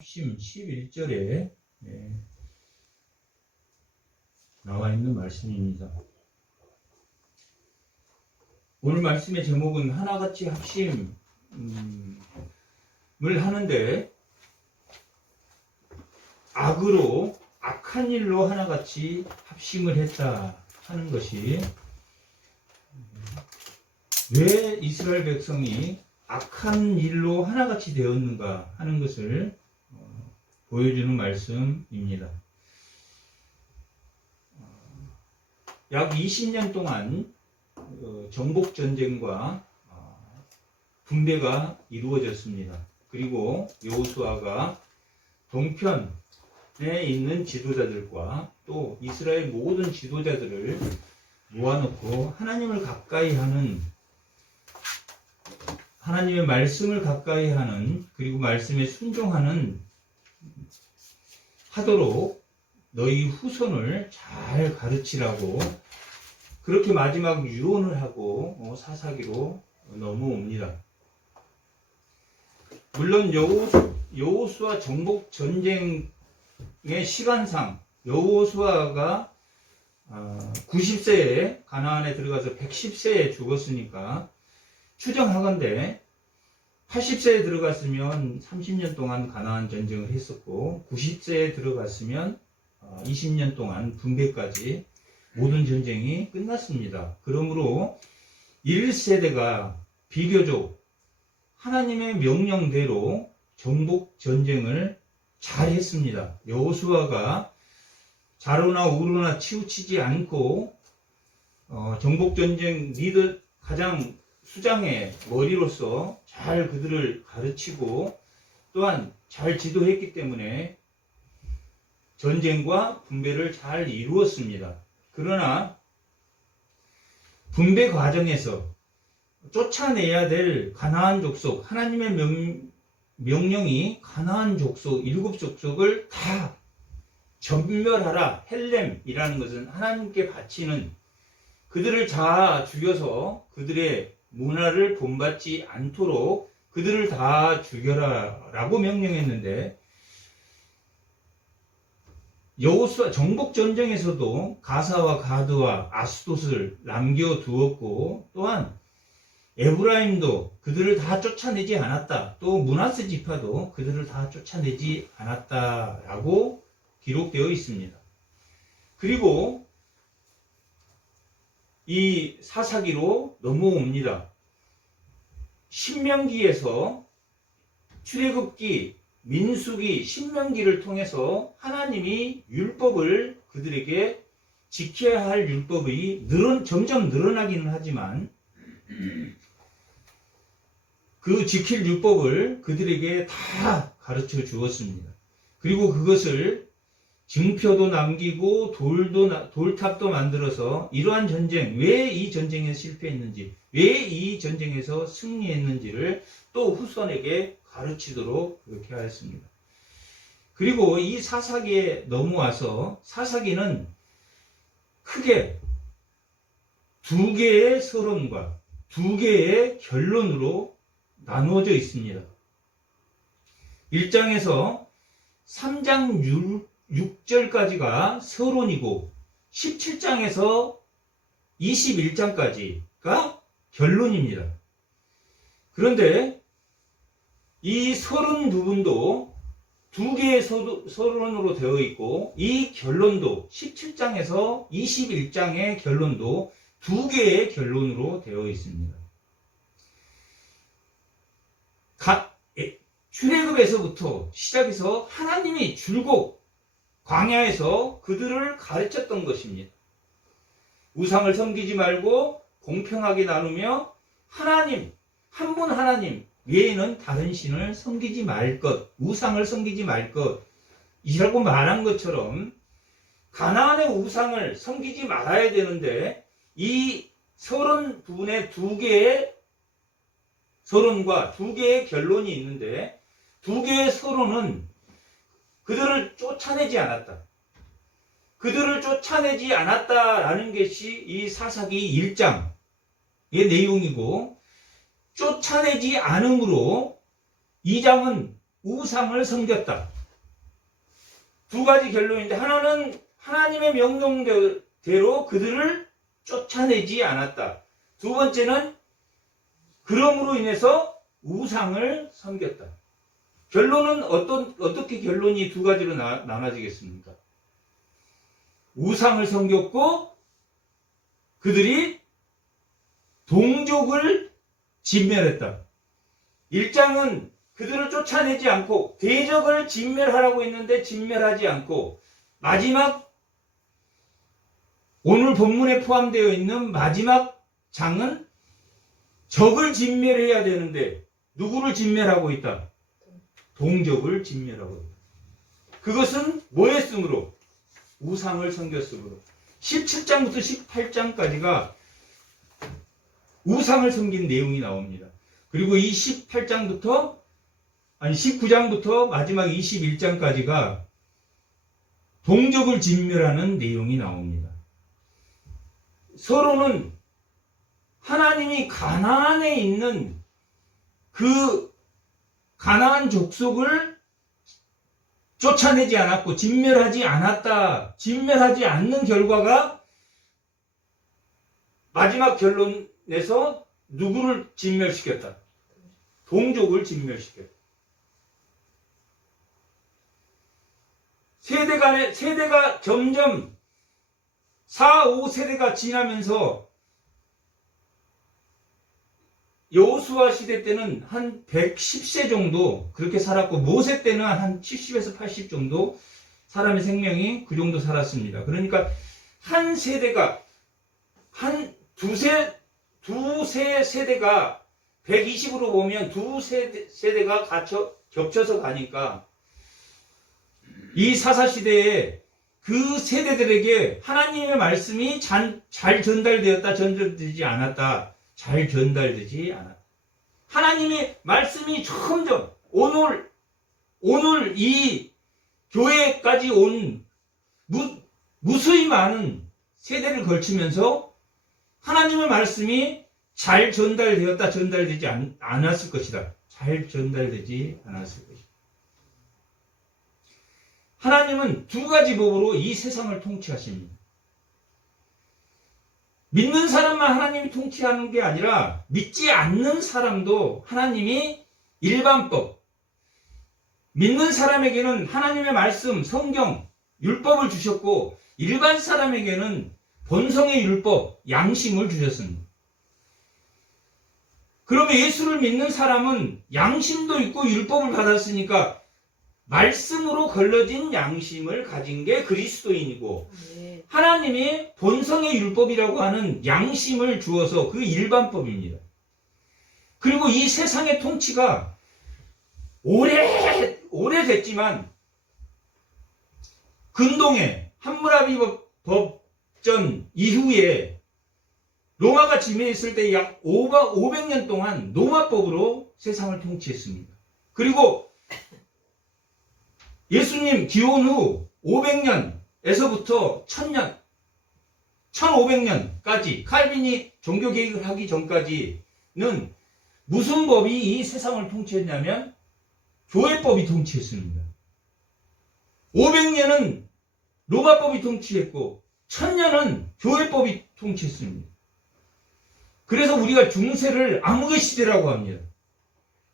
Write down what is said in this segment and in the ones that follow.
11절에 나와 있는 말씀입니다. 오늘 말씀의 제목은 하나같이 합심을 하는데 악한 일로 하나같이 합심을 했다 하는 것이, 왜 이스라엘 백성이 악한 일로 하나같이 되었는가 하는 것을 보여주는 말씀입니다. 약 20년 동안 정복 전쟁과 분배가 이루어졌습니다. 그리고 여호수아가 동편에 있는 지도자들과 또 이스라엘 모든 지도자들을 모아놓고 하나님을 가까이 하는, 하나님의 말씀을 가까이 하는, 그리고 말씀에 순종하는 하도록 너희 후손을 잘 가르치라고 그렇게 마지막 유언을 하고 사사기로 넘어옵니다. 물론 여호수아 정복 전쟁의 시간상 여호수아가 90세에 가나안에 들어가서 110세에 죽었으니까 추정하건대 80세에 들어갔으면 30년 동안 가나안 전쟁을 했었고, 90세에 들어갔으면 20년 동안 분배까지 모든 전쟁이 끝났습니다. 그러므로 1세대가 비교적 하나님의 명령대로 정복 전쟁을 잘 했습니다. 여호수아가 좌로나 우로나 치우치지 않고 정복 전쟁 리더, 가장 수장의 머리로서 잘 그들을 가르치고 또한 잘 지도했기 때문에 전쟁과 분배를 잘 이루었습니다. 그러나 분배 과정에서 쫓아내야 될 가나안 족속, 하나님의 명령이 가나안 족속, 7족속을 다 전멸하라. 헬렘이라는 것은 하나님께 바치는, 그들을 다 죽여서 그들의 문화를 본받지 않도록 그들을 다 죽여라 라고 명령했는데, 여호수아 정복 전쟁에서도 가사와 가드와 아스돗을 남겨두었고, 또한 에브라임도 그들을 다 쫓아내지 않았다, 또 므낫세 지파도 그들을 다 쫓아내지 않았다라고 기록되어 있습니다. 그리고 이 사사기로 넘어옵니다. 신명기에서 출애굽기, 민수기, 신명기를 통해서 하나님이 율법을 그들에게 지켜야 할 율법이 점점 늘어나기는 하지만 그 지킬 율법을 그들에게 다 가르쳐 주었습니다. 그리고 그것을 증표도 남기고 돌탑도 만들어서 이러한 전쟁, 왜 이 전쟁에 실패했는지, 왜 이 전쟁에서 승리했는지를 또 후손에게 가르치도록 그렇게 하였습니다. 그리고 이 사사기에 넘어와서, 사사기는 크게 두 개의 서론과 두 개의 결론으로 나누어져 있습니다. 1장에서 3장 6절까지가 서론이고 17장에서 21장까지가 결론입니다. 그런데 이 서론 부분도 두 개의 서론으로 되어 있고, 이 결론도 17장에서 21장의 결론도 두 개의 결론으로 되어 있습니다. 출애굽에서부터 시작해서 하나님이 줄곧 광야에서 그들을 가르쳤던 것입니다. 우상을 섬기지 말고 공평하게 나누며 하나님, 한 분 하나님 외에는 다른 신을 섬기지 말 것, 우상을 섬기지 말 것, 이라고 말한 것처럼 가나안의 우상을 섬기지 말아야 되는데, 이 서론 부분에 두 개의 서론과 두 개의 결론이 있는데, 두 개의 서론은 그들을 쫓아내지 않았다. 그들을 쫓아내지 않았다라는 것이 이 사사기 1장의 내용이고, 쫓아내지 않음으로 2장은 우상을 섬겼다. 두 가지 결론인데, 하나는 하나님의 명령대로 그들을 쫓아내지 않았다. 두 번째는 그럼으로 인해서 우상을 섬겼다. 결론은 어떻게 결론이 두 가지로 나눠지겠습니까? 우상을 섬겼고 그들이 동족을 진멸했다. 1장은 그들을 쫓아내지 않고 대적을 진멸하라고 했는데 진멸하지 않고, 마지막 오늘 본문에 포함되어 있는 마지막 장은 적을 진멸해야 되는데 누구를 진멸하고 있다? 동족을 진멸하고 있다. 그것은 뭐 했으므로? 우상을 섬겼으므로. 17장부터 18장까지가 우상을 섬긴 내용이 나옵니다. 그리고 이 19장부터 마지막 21장까지가 동족을 진멸하는 내용이 나옵니다. 서로는 하나님이 가나안에 있는 그 가나안 족속을 쫓아내지 않았고 진멸하지 않았다. 진멸하지 않는 결과가 마지막 결론에서 누구를 진멸시켰다? 동족을 진멸시켰다. 세대가 점점 4, 5세대가 지나면서 여호수아 시대 때는 한 110세 정도 그렇게 살았고, 모세 때는 한 70에서 80 정도 사람의 생명이 그 정도 살았습니다. 그러니까 한 세대가 두세 세대가 120으로 보면 두 세대가 겹쳐서 가니까 이 사사시대에 그 세대들에게 하나님의 말씀이 잘 전달되었다, 전달되지 않았다. 잘 전달되지 않았다. 하나님의 말씀이 점점 오늘 이 교회까지 온 무수히 많은 세대를 걸치면서 하나님의 말씀이 잘 전달되었다, 전달되지 않았을 것이다. 잘 전달되지 않았을 것이다. 하나님은 두 가지 법으로 이 세상을 통치하십니다. 믿는 사람만 하나님이 통치하는 게 아니라 믿지 않는 사람도 하나님이 일반법, 믿는 사람에게는 하나님의 말씀, 성경, 율법을 주셨고 일반 사람에게는 본성의 율법, 양심을 주셨습니다. 그러면 예수를 믿는 사람은 양심도 있고 율법을 받았으니까 말씀으로 걸러진 양심을 가진 게 그리스도인이고, 하나님이 본성의 율법이라고 하는 양심을 주어서 그 일반법입니다. 그리고 이 세상의 통치가 오래됐지만 근동에 함무라비 법전 이후에 로마가 지배했을 때 약 500년 동안 로마법으로 세상을 통치했습니다. 그리고 예수님 기원 후 500년에서부터 1000년, 1500년까지 칼빈이 종교 개혁을 하기 전까지는 무슨 법이 이 세상을 통치했냐면 교회법이 통치했습니다. 500년은 로마법이 통치했고 1000년은 교회법이 통치했습니다. 그래서 우리가 중세를 암흑의 시대라고 합니다.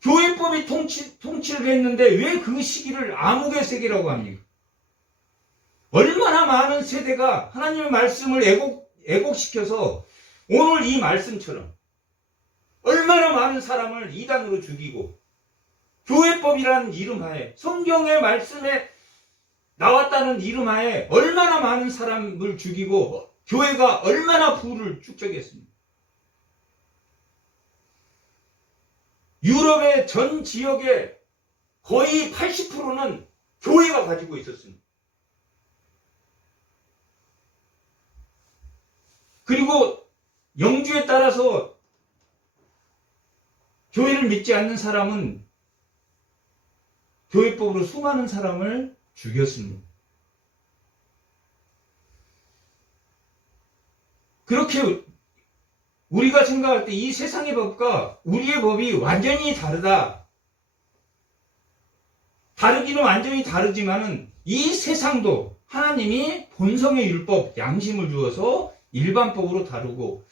교회법이 통치를 했는데 왜 그 시기를 암흑의 세계라고 합니까? 얼마나 많은 세대가 하나님의 말씀을 애곡시켜서 오늘 이 말씀처럼 얼마나 많은 사람을 이단으로 죽이고, 교회법이라는 이름 하에, 성경의 말씀에 나왔다는 이름 하에 얼마나 많은 사람을 죽이고 교회가 얼마나 부를 축적했습니다. 유럽의 전 지역의 거의 80%는 교회가 가지고 있었습니다. 그리고 영주에 따라서 교회를 믿지 않는 사람은 교회법으로 수많은 사람을 죽였습니다. 그렇게 우리가 생각할 때 이 세상의 법과 우리의 법이 완전히 다르다. 다르기는 완전히 다르지만은 이 세상도 하나님이 본성의 율법, 양심을 주어서 일반법으로 다루고,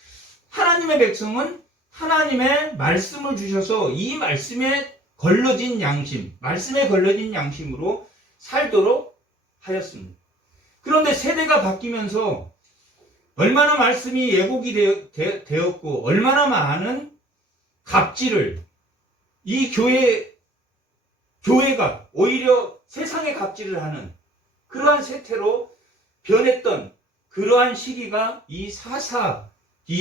하나님의 백성은 하나님의 말씀을 주셔서 이 말씀에 걸러진 양심, 말씀에 걸러진 양심으로 살도록 하였습니다. 그런데 세대가 바뀌면서 얼마나 말씀이 예곡이 되었고 얼마나 많은 갑질을 이 교회가 오히려 세상의 갑질을 하는 그러한 세태로 변했던 그러한 시기가 이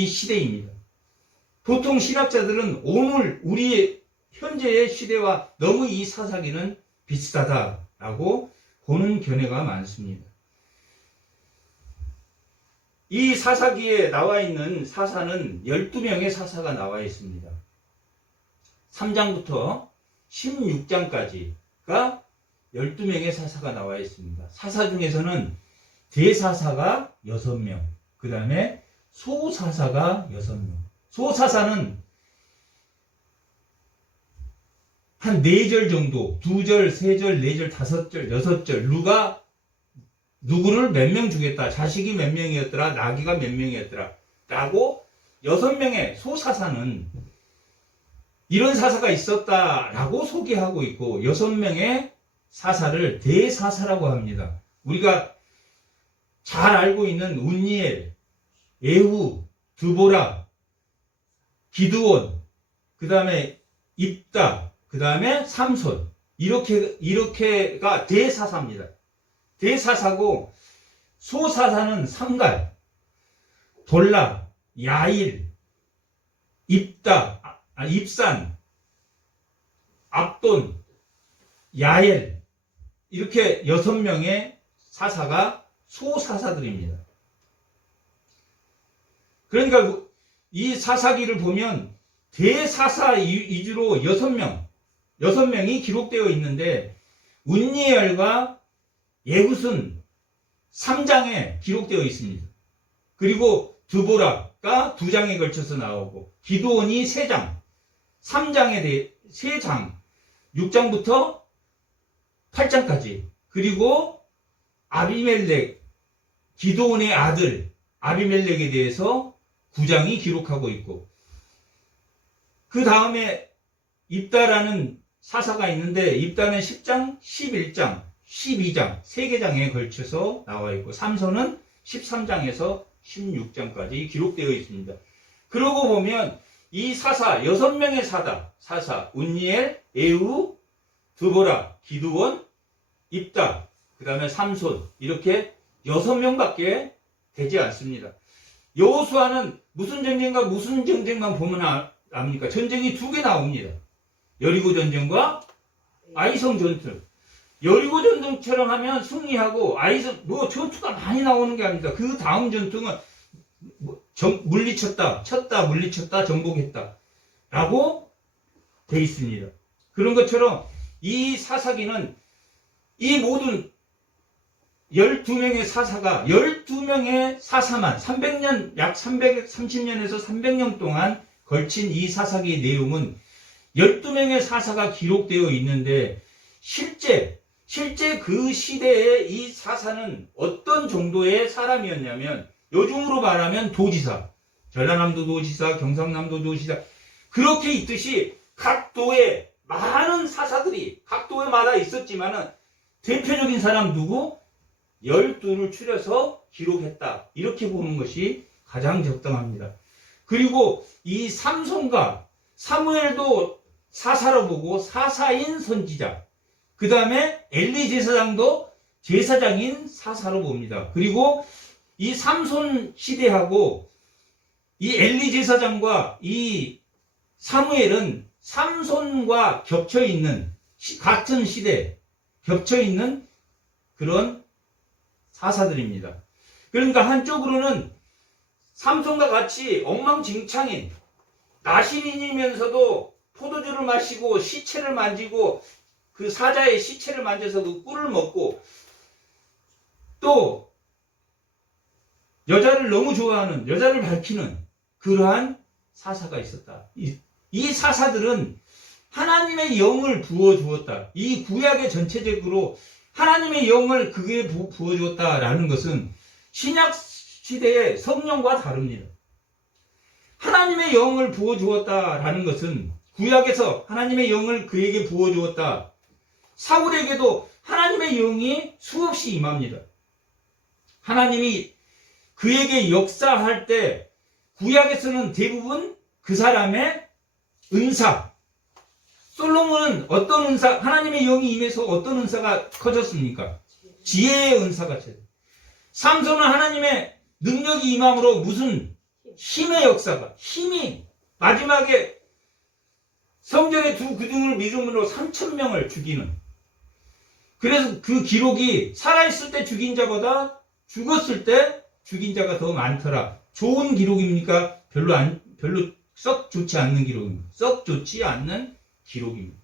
시대입니다. 보통 신학자들은 오늘 우리의 현재의 시대와 너무 이 사사기는 비슷하다라고 보는 견해가 많습니다. 이 사사기에 나와 있는 사사는 12명의 사사가 나와 있습니다. 3장부터 16장까지가 12명의 사사가 나와 있습니다. 사사 중에서는 대사사가 6명, 그 다음에 소사사가 6명. 소사사는 한 4절 정도, 2절, 3절, 4절, 5절, 6절, 누구를 몇 명 주겠다, 자식이 몇 명이었더라, 나귀가 몇 명이었더라 라고 6명의 소사사는 이런 사사가 있었다라고 소개하고 있고, 6명의 사사를 대사사라고 합니다. 우리가 잘 알고 있는 운니엘, 예후, 드보라, 기드온, 그 다음에 입다, 그 다음에 삼손, 이렇게가 대사사입니다. 대사사고, 소사사는 삼갈, 돌라, 야일, 입산, 압돈, 야엘, 이렇게 6명의 사사가 소사사들입니다. 그러니까 이 사사기를 보면 대사사 위주로 6명이 기록되어 있는데, 운니엘과 예후는 3장에 기록되어 있습니다. 그리고 드보라가 2장에 걸쳐서 나오고, 기드온이 3장, 3장, 6장부터 8장까지, 그리고 아비멜렉, 기드온의 아들 아비멜렉에 대해서 9장이 기록하고 있고, 그 다음에 입다라는 사사가 있는데, 입다는 10장, 11장, 12장, 3개장에 걸쳐서 나와 있고, 삼손은 13장에서 16장까지 기록되어 있습니다. 그러고 보면 이 사사, 6명의 사사, 운니엘, 예후, 드보라, 기드온, 입다, 그 다음에 삼손, 이렇게 6명밖에 되지 않습니다. 여호수아는 무슨 전쟁만 보면 압니까? 전쟁이 2개 나옵니다. 여리고 전쟁과 아이성 전투. 여리고 전쟁처럼 하면 승리하고, 전투가 많이 나오는 게 아닙니다. 그 다음 전투는 물리쳤다, 정복했다 라고 돼 있습니다. 그런 것처럼 이 사사기는 이 모든 12명의 사사가 12명의 사사만 300년, 약 330년에서 300년 동안 걸친 이 사사기의 내용은 12명의 사사가 기록되어 있는데, 실제 그 시대의 이 사사는 어떤 정도의 사람이었냐면, 요즘으로 말하면 도지사, 전라남도 도지사, 경상남도 도지사, 그렇게 있듯이 각 도에 많은 사사들이 각 도에마다 있었지만은, 대표적인 사람 누구? 12를 추려서 기록했다, 이렇게 보는 것이 가장 적당합니다. 그리고 이 삼손과 사무엘도 사사로 보고, 사사인 선지자, 그 다음에 엘리 제사장도 제사장인 사사로 봅니다. 그리고 이 삼손 시대하고 이 엘리 제사장과 이 사무엘은 삼손과 겹쳐있는, 같은 시대 겹쳐있는 그런 사사들입니다. 그러니까 한쪽으로는 삼손과 같이 엉망진창인 나시린이면서도 포도주를 마시고 시체를 만지고, 그 사자의 시체를 만져서 그 꿀을 먹고, 또 여자를 너무 좋아하는, 여자를 밝히는 그러한 사사가 있었다. 이 사사들은 하나님의 영을 부어주었다. 이 구약의 전체적으로 하나님의 영을 그게 부어주었다라는 것은 신약 시대의 성령과 다릅니다. 하나님의 영을 부어주었다라는 것은 구약에서 하나님의 영을 그에게 부어주었다. 사울에게도 하나님의 영이 수없이 임합니다. 하나님이 그에게 역사할 때 구약에서는 대부분 그 사람의 은사, 솔로몬은 어떤 은사, 하나님의 영이 임해서 어떤 은사가 커졌습니까? 지혜의 은사가 커졌습니다. 삼손은 하나님의 능력이 임함으로 무슨 힘의 역사가, 힘이 마지막에 성전의 두 기둥을 믿음으로 3,000명을 죽이는, 그래서 그 기록이 살아있을 때 죽인 자보다 죽었을 때 죽인 자가 더 많더라. 좋은 기록입니까? 별로 썩 좋지 않는 기록입니다. 썩 좋지 않는 기록입니다.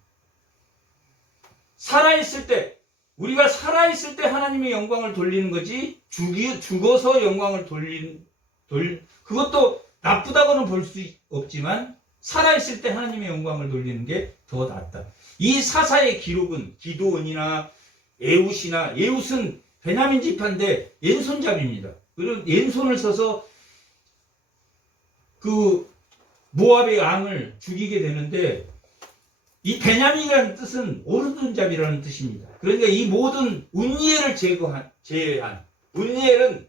살아있을 때, 우리가 살아있을 때 하나님의 영광을 돌리는 거지, 죽어서 영광을 그것도 나쁘다고는 볼 수 없지만, 살아있을 때 하나님의 영광을 돌리는 게 더 낫다. 이 사사의 기록은 기드온이나 에훗은 베냐민 지파인데 왼손잡이입니다. 그리고 왼손을 써서 그 모압의 왕을 죽이게 되는데, 이 베냐민이라는 뜻은 오른손잡이라는 뜻입니다. 그러니까 이 모든 운니엘을 제외한 운니엘은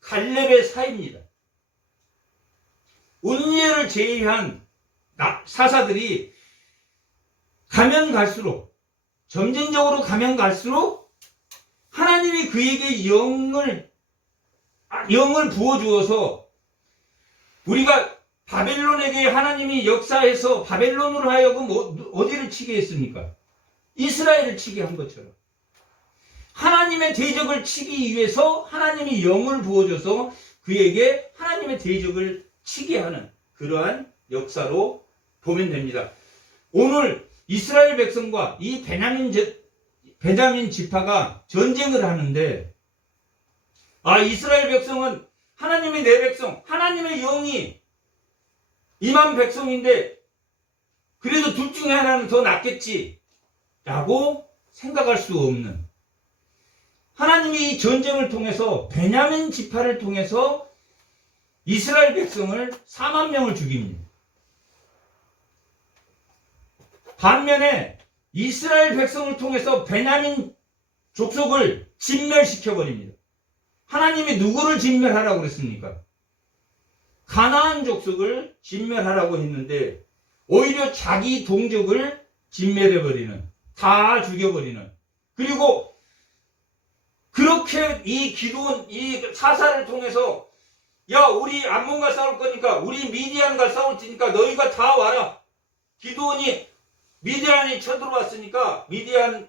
갈렙의 사입니다. 운니엘을 제외한 사사들이 가면 갈수록, 점진적으로 가면 갈수록 하나님이 그에게 영을 부어주어서, 우리가 바벨론에게 하나님이 역사해서 바벨론으로 하여금 어디를 치게 했습니까? 이스라엘을 치게 한 것처럼 하나님의 대적을 치기 위해서 하나님이 영을 부어줘서 그에게 하나님의 대적을 치게 하는 그러한 역사로 보면 됩니다. 오늘 이스라엘 백성과 이 베냐민 지파가 전쟁을 하는데, 이스라엘 백성은 하나님의 내 백성, 하나님의 영이 임한 백성인데 그래도 둘 중에 하나는 더 낫겠지 라고 생각할 수 없는, 하나님이 이 전쟁을 통해서 베냐민 지파를 통해서 이스라엘 백성을 4만 명을 죽입니다. 반면에 이스라엘 백성을 통해서 베냐민 족속을 진멸시켜버립니다. 하나님이 누구를 진멸하라고 그랬습니까? 가나안 족속을 진멸하라고 했는데 오히려 자기 동족을 진멸해버리는, 다 죽여버리는, 그리고 그렇게 이 기도원, 이 사사를 통해서 야, 우리 암몬과 싸울 거니까, 우리 미디안과 싸울 테니까 너희가 다 와라. 기도원이 미디안이 쳐들어왔으니까 미디안과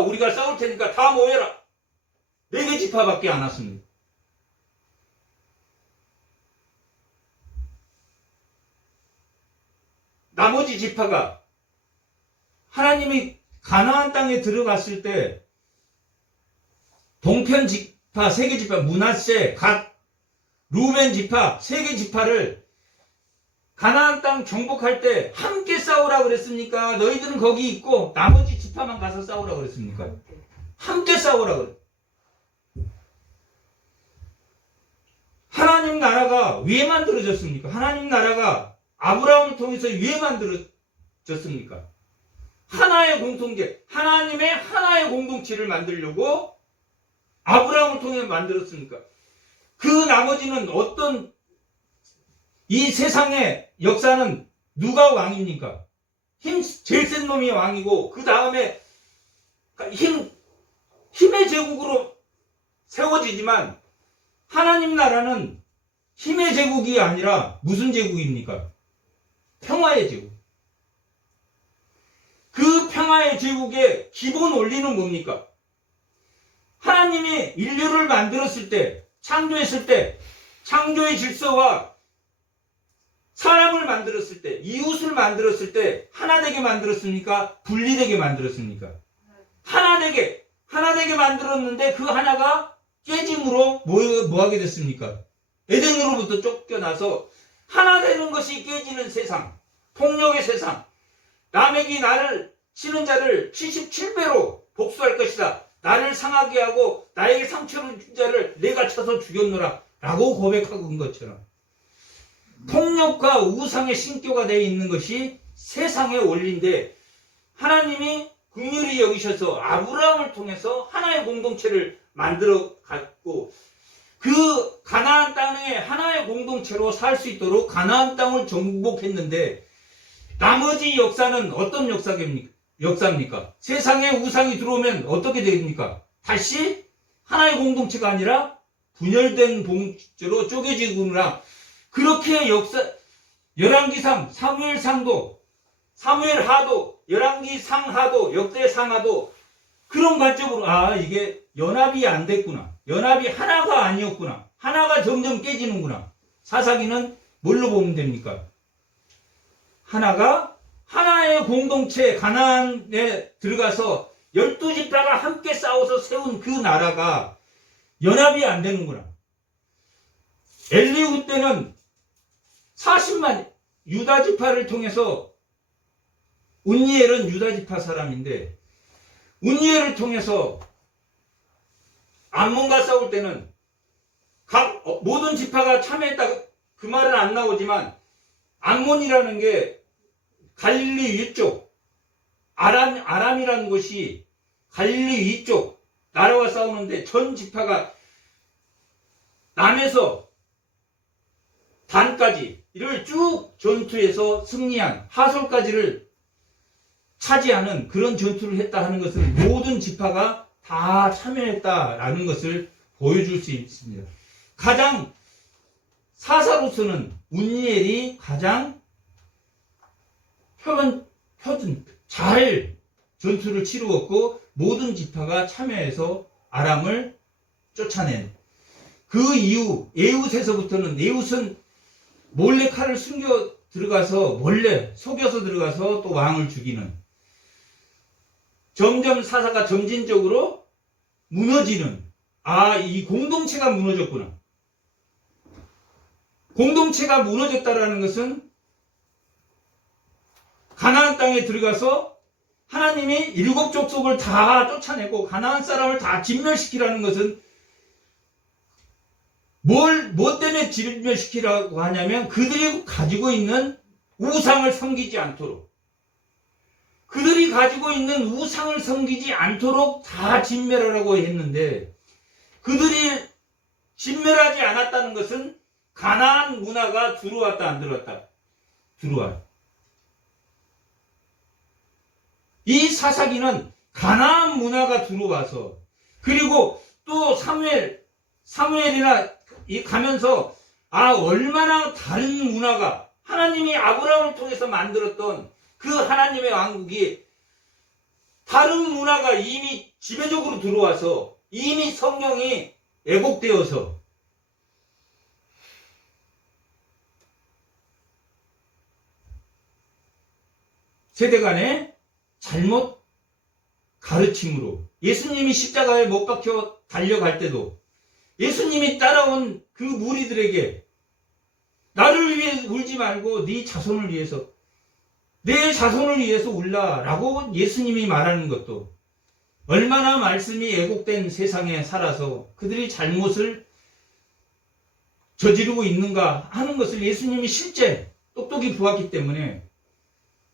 우리가 싸울 테니까 다 모여라. 4개 지파밖에 안 왔습니다. 나머지 지파가 하나님이 가나안 땅에 들어갔을 때 동편 지파 3개 지파, 므낫세, 갓, 루벤 지파 3개 지파를 가나안 땅 정복할 때 함께 싸우라 그랬습니까? 너희들은 거기 있고 나머지 지파만 가서 싸우라 그랬습니까? 함께 싸우라 그랬. 하나님 나라가 왜 만들어졌습니까? 하나님 나라가 아브라함을 통해서 왜 만들어졌습니까? 하나의 공통체, 하나님의 하나의 공동체를 만들려고 아브라함을 통해 만들었습니까? 그 나머지는 어떤, 이 세상의 역사는 누가 왕입니까? 제일 센 놈이 왕이고, 그 다음에 힘의 제국으로 세워지지만, 하나님 나라는 힘의 제국이 아니라 무슨 제국입니까? 평화의 제국. 그 평화의 제국의 기본 원리는 뭡니까? 하나님이 인류를 만들었을 때, 창조했을 때, 창조의 질서와 사람을 만들었을 때, 이웃을 만들었을 때 하나 되게 만들었습니까? 분리되게 만들었습니까? 하나 되게 만들었는데 그 하나가 깨짐으로 뭐 하게 됐습니까? 에덴으로부터 쫓겨나서 하나 되는 것이 깨지는 세상, 폭력의 세상, 남에게 나를 치는 자를 77배로 복수할 것이다. 나를 상하게 하고 나에게 상처를 준 자를 내가 쳐서 죽였노라 라고 고백하고 온 것처럼 폭력과 우상의 신교가 되어 있는 것이 세상의 원리인데, 하나님이 긍휼히 여기셔서 아브라함을 통해서 하나의 공동체를 만들어 갔고, 그 가나안 땅에 하나의 공동체로 살 수 있도록 가나안 땅을 정복했는데, 나머지 역사는 어떤 역사입니까? 세상에 우상이 들어오면 어떻게 됩니까? 다시 하나의 공동체가 아니라 분열된 봉지로 쪼개지구나. 그렇게 열왕기상, 사무엘상도, 사무엘하도, 열왕기상하도, 역대상하도 그런 관점으로 이게 연합이 안 됐구나. 연합이 하나가 아니었구나. 하나가 점점 깨지는구나. 사사기는 뭘로 보면 됩니까? 하나의 공동체 가나안에 들어가서 12지파가 함께 싸워서 세운 그 나라가 연합이 안 되는구나. 엘리후 때는 40만 유다지파를 통해서, 운니엘은 유다지파 사람인데 운니엘을 통해서 암몬과 싸울 때는 모든 지파가 참여했다 그 말은 안 나오지만, 암몬이라는 게 갈릴리 위쪽, 아람이라는 곳이 갈릴리 위쪽 나라와 싸우는데 전 지파가 남에서 단까지 이를 쭉 전투해서 승리한 하솔까지를 차지하는 그런 전투를 했다 하는 것은 모든 지파가 다 참여했다라는 것을 보여줄 수 있습니다. 가장 사사로서는 운니엘이 가장 잘 전투를 치루었고 모든 지파가 참여해서 아람을 쫓아낸, 그 이후 에훗에서부터는, 에훗은 몰래 칼을 숨겨 들어가서 몰래 속여서 들어가서 또 왕을 죽이는, 점점 사사가 점진적으로 무너지는, 이 공동체가 무너졌구나. 공동체가 무너졌다라는 것은 가나안 땅에 들어가서 하나님이 7 족속을 다 쫓아내고 가나안 사람을 다 진멸시키라는 것은 뭐 때문에 진멸시키라고 하냐면 그들이 가지고 있는 우상을 섬기지 않도록, 그들이 가지고 있는 우상을 섬기지 않도록 다 진멸하라고 했는데, 그들이 진멸하지 않았다는 것은 가나안 문화가 들어왔다 안 들어왔다? 들어와요. 이 사사기는 가나안 문화가 들어와서, 그리고 또 사무엘이나 가면서 얼마나 다른 문화가, 하나님이 아브라함을 통해서 만들었던 그 하나님의 왕국이 다른 문화가 이미 지배적으로 들어와서 이미 성경이 왜곡되어서 세대 간의 잘못 가르침으로, 예수님이 십자가에 못 박혀 달려갈 때도 예수님이 따라온 그 무리들에게 나를 위해 울지 말고 네 자손을 위해서, 내 자손을 위해서 울라라고 예수님이 말하는 것도, 얼마나 말씀이 왜곡된 세상에 살아서 그들이 잘못을 저지르고 있는가 하는 것을 예수님이 실제 똑똑히 보았기 때문에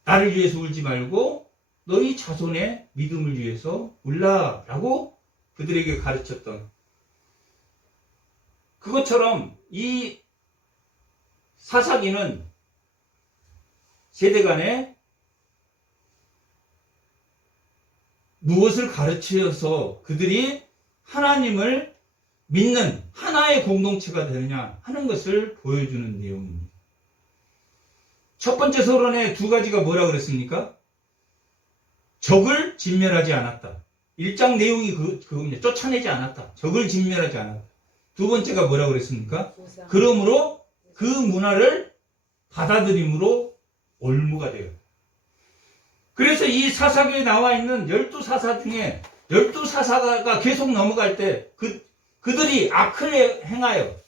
나를 위해서 울지 말고 너희 자손의 믿음을 위해서 울라라고 그들에게 가르쳤던, 그것처럼 이 사사기는 세대 간에 무엇을 가르쳐서 그들이 하나님을 믿는 하나의 공동체가 되느냐 하는 것을 보여주는 내용입니다. 첫 번째 서론에 2가지가 뭐라 그랬습니까? 적을 진멸하지 않았다. 1장 내용이 그겁니다. 쫓아내지 않았다. 적을 진멸하지 않았다. 2번째가 뭐라 그랬습니까? 그러므로 그 문화를 받아들임으로 올무가 되었다. 그래서 이 사사기에 나와 있는 12사사 중에 12사사가 계속 넘어갈 때 그들이 악을 행하여,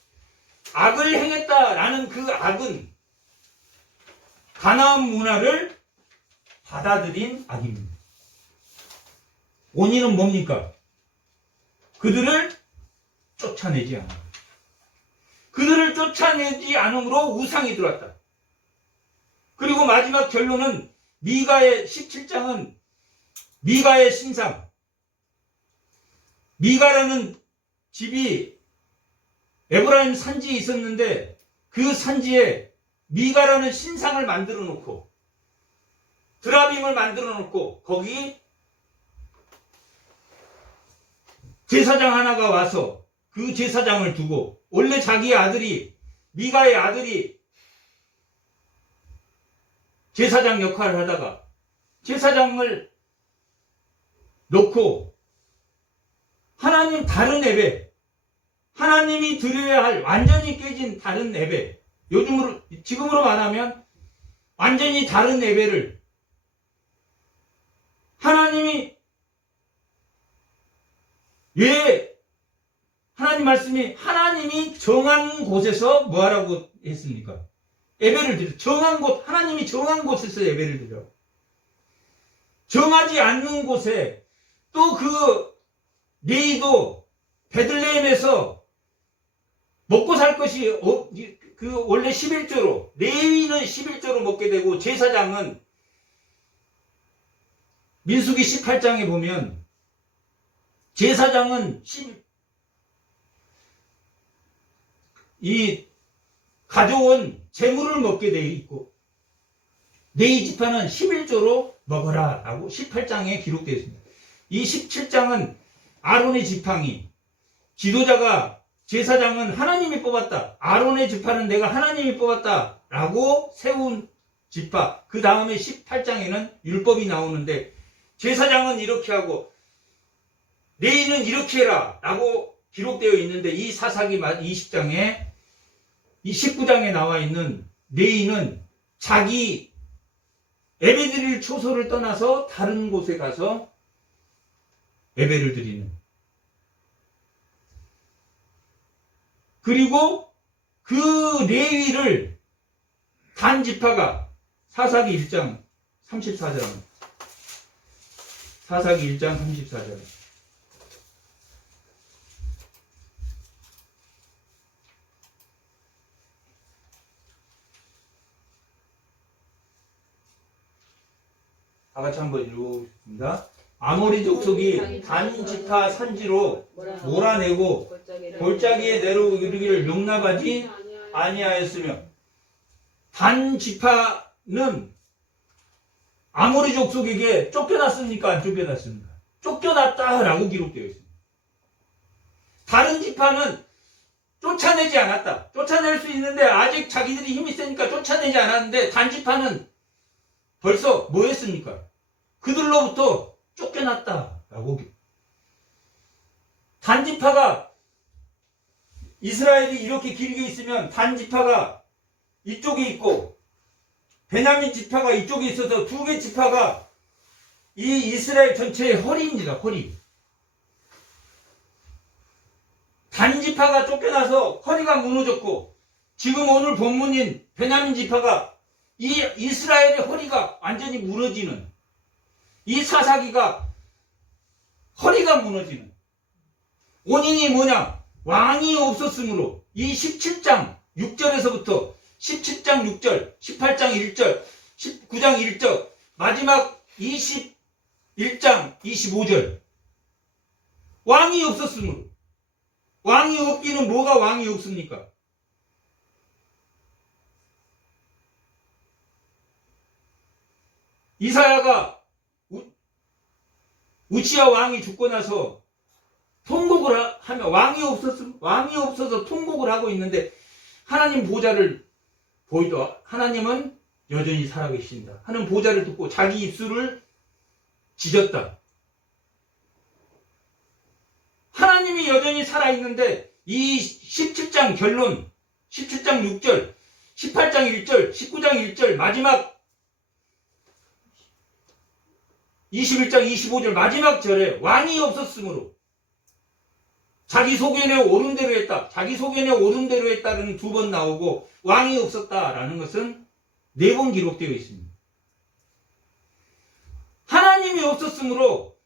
악을 행했다라는 그 악은 가나안 문화를 받아들인 악입니다. 원인은 뭡니까? 그들을 쫓아내지 않아. 그들을 쫓아내지 않음으로 우상이 들어왔다. 그리고 마지막 결론은 미가의 17장은 미가의 신상. 미가라는 집이 에브라임 산지에 있었는데 그 산지에 미가라는 신상을 만들어 놓고 드라빔을 만들어 놓고 거기 제사장 하나가 와서 그 제사장을 두고 원래 자기 아들이 미가의 아들이 제사장 역할을 하다가 제사장을 놓고 하나님 다른 예배, 하나님이 드려야 할 완전히 깨진 다른 예배, 지금으로 말하면 완전히 다른 예배를 하나님이 왜 하나님 말씀이 하나님이 정한 곳에서 뭐 하라고 했습니까? 예배를 드려. 정한 곳, 하나님이 정한 곳에서 예배를 드려. 정하지 않는 곳에 또 그 레위도 베들레헴에서 먹고 살 것이 그 원래 11조로 레위는 11조로 먹게 되고 제사장은 민수기 18장에 보면 제사장은 이 가져온 재물을 먹게 되어 있고 레위 지파는 11조로 먹어라 라고 18장에 기록되어 있습니다. 이 17장은 아론의 지팡이, 지도자가 제사장은 하나님이 뽑았다. 아론의 지파는 내가 하나님이 뽑았다 라고 세운 지파. 그 다음에 18장에는 율법이 나오는데 제사장은 이렇게 하고 레위는 이렇게 해라 라고 기록되어 있는데 이 사사기 20장에 이 19장에 나와 있는 레위는 자기 예배드릴 초소를 떠나서 다른 곳에 가서 예배를 드리는. 그리고 그 레위를 단 지파가 사사기 1장 34절. 사사기 1장 34절. 다 같이 한번 읽어보겠습니다. 아모리 족속이 단 지파 산지로 몰아내고 골짜기에 내려오기를 용납하지 아니하였으며 단 지파는 아모리 족속에게 쫓겨났습니까? 안 쫓겨났습니까? 쫓겨났다라고 기록되어 있습니다. 다른 지파는 쫓아내지 않았다. 쫓아낼 수 있는데 아직 자기들이 힘이 세니까 쫓아내지 않았는데 단 지파는 벌써 뭐 했습니까? 그들로부터 쫓겨났다라고. 단지파가 이스라엘이 이렇게 길게 있으면 단지파가 이쪽에 있고 베냐민 지파가 이쪽에 있어서 두 개 지파가 이 이스라엘 전체의 허리입니다. 허리. 단지파가 쫓겨나서 허리가 무너졌고 지금 오늘 본문인 베냐민 지파가 이 이스라엘의 허리가 완전히 무너지는, 이 사사기가 허리가 무너지는 원인이 뭐냐? 왕이 없었으므로. 이 17장 6절에서부터 17장 6절, 18장 1절, 19장 1절, 마지막 21장 25절. 왕이 없었으므로. 왕이 없기는 뭐가 왕이 없습니까? 이사야가 우치야 왕이 죽고 나서 통곡을 하며 왕이 없어서 통곡을 하고 있는데 하나님 보좌를 보이도 하나님은 여전히 살아계신다 하는 보좌를 듣고 자기 입술을 짖었다. 하나님이 여전히 살아있는데 이 17장 결론, 17장 6절, 18장 1절, 19장 1절, 마지막 21장 25절 마지막 절에 왕이 없었으므로 자기 소견에 옳은 대로 했다. 자기 소견에 옳은 대로 했다는 두 번 나오고 왕이 없었다라는 것은 네 번 기록되어 있습니다. 하나님이 없었으므로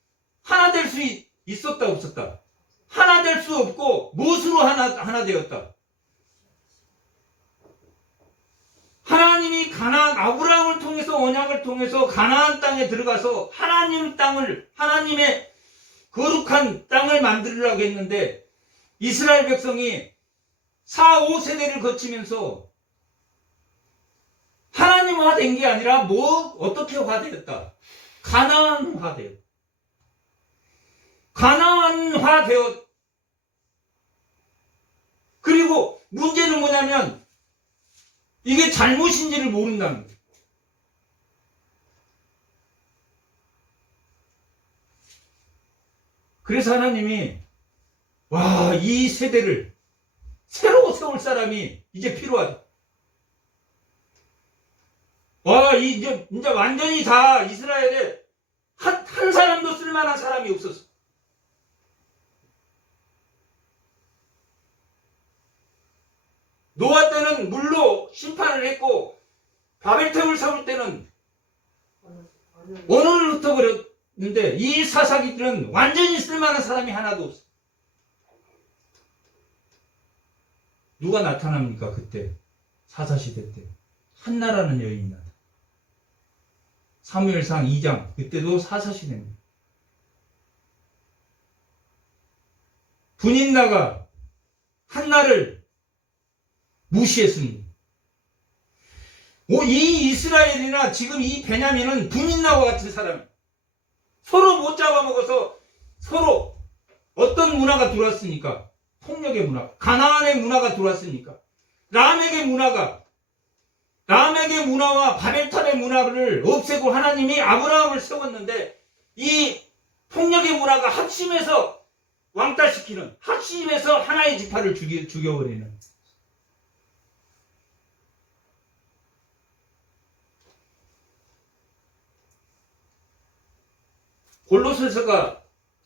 하나 될 수 있었다 없었다? 하나 될 수 없고 무엇으로 하나 되었다? 하나님이 아브라함을 통해서 언약을 통해서 가나안 땅에 들어가서 하나님의 거룩한 땅을 만들려고 했는데 이스라엘 백성이 4, 5세대를 거치면서 하나님화 된 게 아니라 어떻게 화되었다? 가나안화 되었다. 가나안화 되었. 그리고 문제는 뭐냐면 이게 잘못인지를 모른다는 거예요. 그래서 하나님이 이 세대를 새로 세울 사람이 이제 필요하다. 이제 완전히 다 이스라엘에 한 사람도 쓸만한 사람이 없었어. 노아 때는 물로 심판을 했고 바벨탑을 세울 때는 언어를 흩어버렸는데 이 사사기들은 완전히 쓸만한 사람이 하나도 없어. 누가 나타납니까? 그때 사사시대 때 한나라는 여인이 나타나. 사무엘상 2장 그때도 사사시대입니다. 분인나가 한나를 무시했습니다. 이 이스라엘이나 지금 이 베냐민은 분인나와 같은 사람이에요. 서로 못 잡아먹어서 서로 어떤 문화가 들어왔습니까? 폭력의 문화, 가나안의 문화가 들어왔으니까 라멕의 문화와 바벨탑의 문화를 없애고 하나님이 아브라함을 세웠는데 이 폭력의 문화가 합심해서 왕따시키는, 합심해서 하나의 지파를 죽여버리는.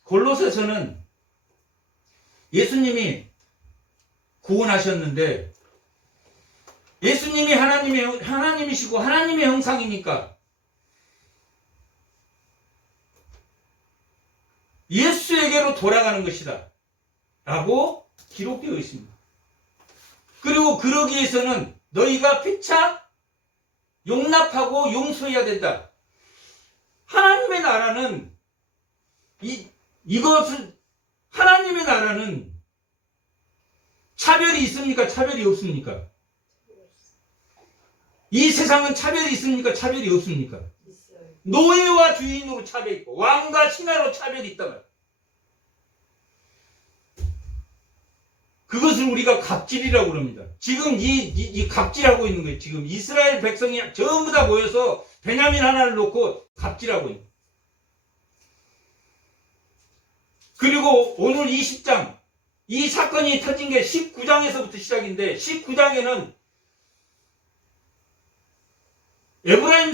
골로새서는 예수님이 구원하셨는데 예수님이 하나님이시고 하나님의 형상이니까 예수에게로 돌아가는 것이다 라고 기록되어 있습니다. 그리고 그러기 위해서는 너희가 피차 용납하고 용서해야 된다. 하나님의 나라는 하나님의 나라는 차별이 있습니까? 차별이 없습니까? 이 세상은 차별이 있습니까? 차별이 없습니까? 있어요. 노예와 주인으로 차별이 있고 왕과 신하로 차별이 있단 말이에요. 그것을 우리가 갑질이라고 그럽니다. 지금 이 갑질하고 있는 거예요. 지금 이스라엘 백성이 전부 다 모여서 베냐민 하나를 놓고 갑질하고 있는 거예요. 그리고 오늘 20장 이 사건이 터진 게 19장에서부터 시작인데 19장에는 에브라임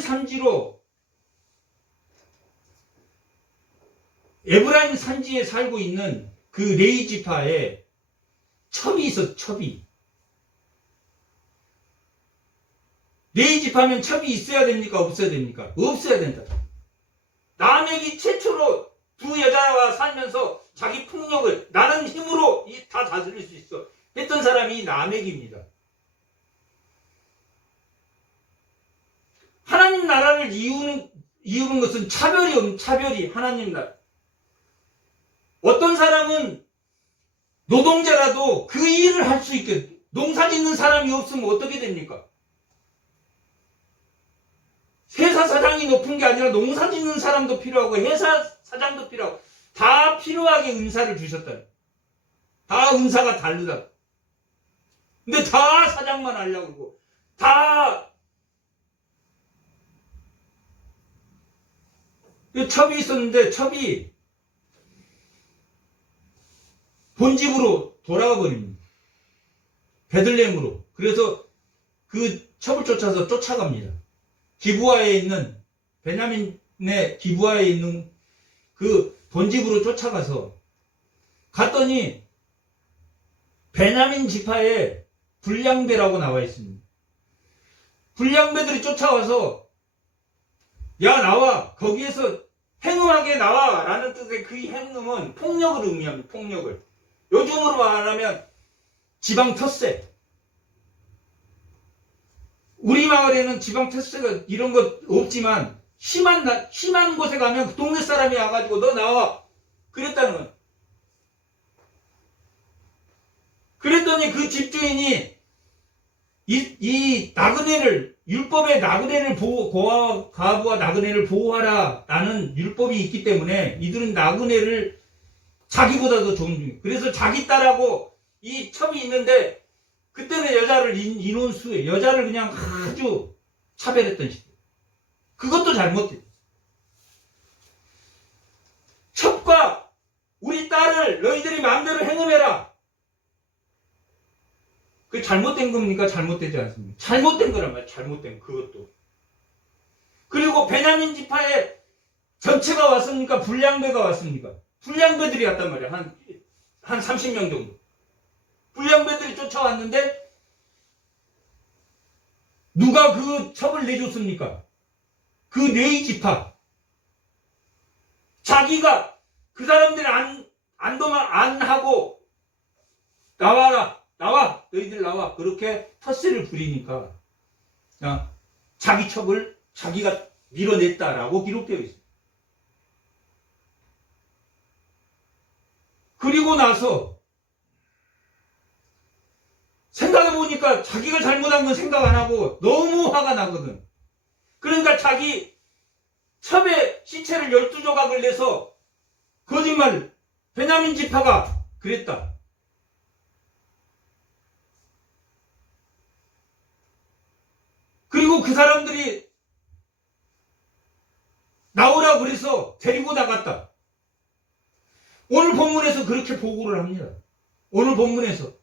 산지에 살고 있는 그 레위 지파에 첩이 있어. 첩이. 레위 지파면 첩이 있어야 됩니까? 없어야 됩니까? 없어야 된다. 라멕이 최초로 두 여자와 살면서 자기 폭력을 나는 힘으로 다 다스릴 수 있어 했던 사람이 라멕입니다. 하나님 나라를 이루는 것은 차별이 하나님 나라. 어떤 사람은 노동자라도 그 일을 할 수 있게 농사 짓는 사람이 없으면 어떻게 됩니까? 회사 사장이 높은 게 아니라 농사 짓는 사람도 필요하고 회사 사장도 필요하고 다 필요하게 은사를 주셨다. 다 은사가 다르다. 근데 다 사장만 하려고 그러고 다 첩이 있었는데 첩이 본집으로 돌아가 버립니다. 베들레헴으로. 그래서 그 첩을 쫓아서 쫓아갑니다. 기브아에 있는 베냐민의 기브아에 있는 그 본집으로 쫓아가서 갔더니 베냐민 지파에 불량배라고 나와 있습니다. 불량배들이 쫓아와서 야 나와 거기에서 행음하게 나와 라는 뜻의 그 행음은 폭력을 의미합니다. 폭력을. 요즘으로 말하면 지방 텃세. 우리 마을에는 지방 텃세가 이런 것 없지만 심한 곳에 가면 그 동네 사람이 와가지고 너 나와 그랬다는 거예요. 그랬더니 그 집주인이 이 나그네를 율법의 나그네를 과부와 나그네를 보호하라 라는 율법이 있기 때문에 이들은 나그네를 자기보다도 존중해. 그래서 자기 딸하고 이 첩이 있는데 그때는 여자를 인원수에 여자를 그냥 아주 차별했던 시대. 그것도 잘못됐어. 첩과 우리 딸을 너희들이 마음대로 행음해라. 그게 잘못된 겁니까? 잘못되지 않습니까? 잘못된 거란 말이야. 잘못된 그것도. 그리고 베냐민 지파에 전체가 왔습니까? 불량배가 왔습니까? 불량배들이 왔단 말이야. 한 30명 정도. 불량배들이 쫓아왔는데 누가 그 첩을 내줬습니까? 그 레위 지파. 자기가 그 사람들이 안 하고 나와라. 나와! 너희들 나와! 그렇게 텃세를 부리니까 자기 첩을 자기가 밀어냈다라고 기록되어 있습니다. 그리고 나서 생각해보니까 자기가 잘못한 건 생각 안 하고 너무 화가 나거든. 그러니까 자기 첩의 시체를 12조각을 내서 거짓말 베냐민 지파가 그랬다. 그리고 그 사람들이 나오라고 그래서 데리고 나갔다. 오늘 본문에서 그렇게 보고를 합니다. 오늘 본문에서.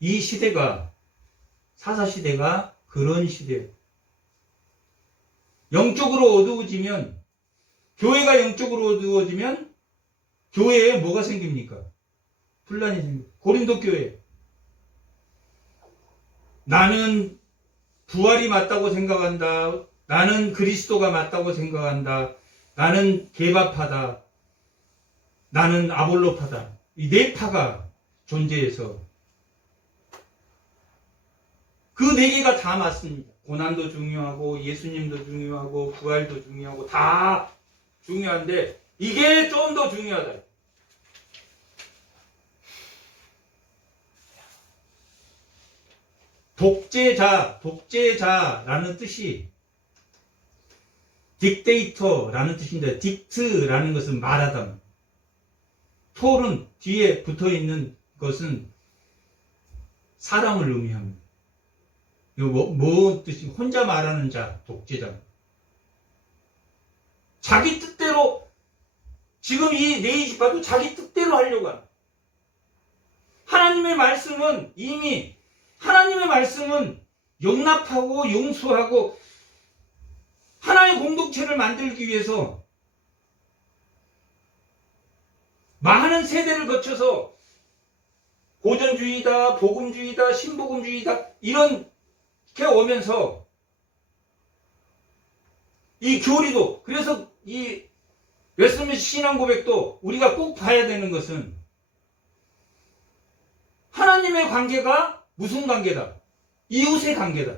이 시대가 사사시대가 그런 시대예요. 영적으로 어두워지면 교회가 영적으로 어두워지면 교회에 뭐가 생깁니까? 분란이 생깁니다. 고린도 교회. 나는 부활이 맞다고 생각한다. 나는 그리스도가 맞다고 생각한다. 나는 개바파다. 나는 아볼로파다. 이 네 파가 존재해서 그 네 개가 다 맞습니다. 고난도 중요하고 예수님도 중요하고 부활도 중요하고 다 중요한데 이게 좀 더 중요하다. 독재자라는 뜻이 딕테이터라는 뜻인데 딕트라는 것은 말하다. 톨은 뒤에 붙어있는 것은 사람을 의미합니다. 이거 뭐 뜻이 혼자 말하는 자, 독재자. 자기 뜻대로 지금 이 레위 지파도 자기 뜻대로 하려고 합니다. 하나님의 말씀은 이미 하나님의 말씀은 용납하고 용서하고 하나의 공동체를 만들기 위해서 많은 세대를 거쳐서 고전주의다, 복음주의다, 신복음주의다 이렇게 오면서 이 교리도 그래서 이 웨스트민스터 신앙 고백도 우리가 꼭 봐야 되는 것은 하나님의 관계가 무슨 관계다? 이웃의 관계다.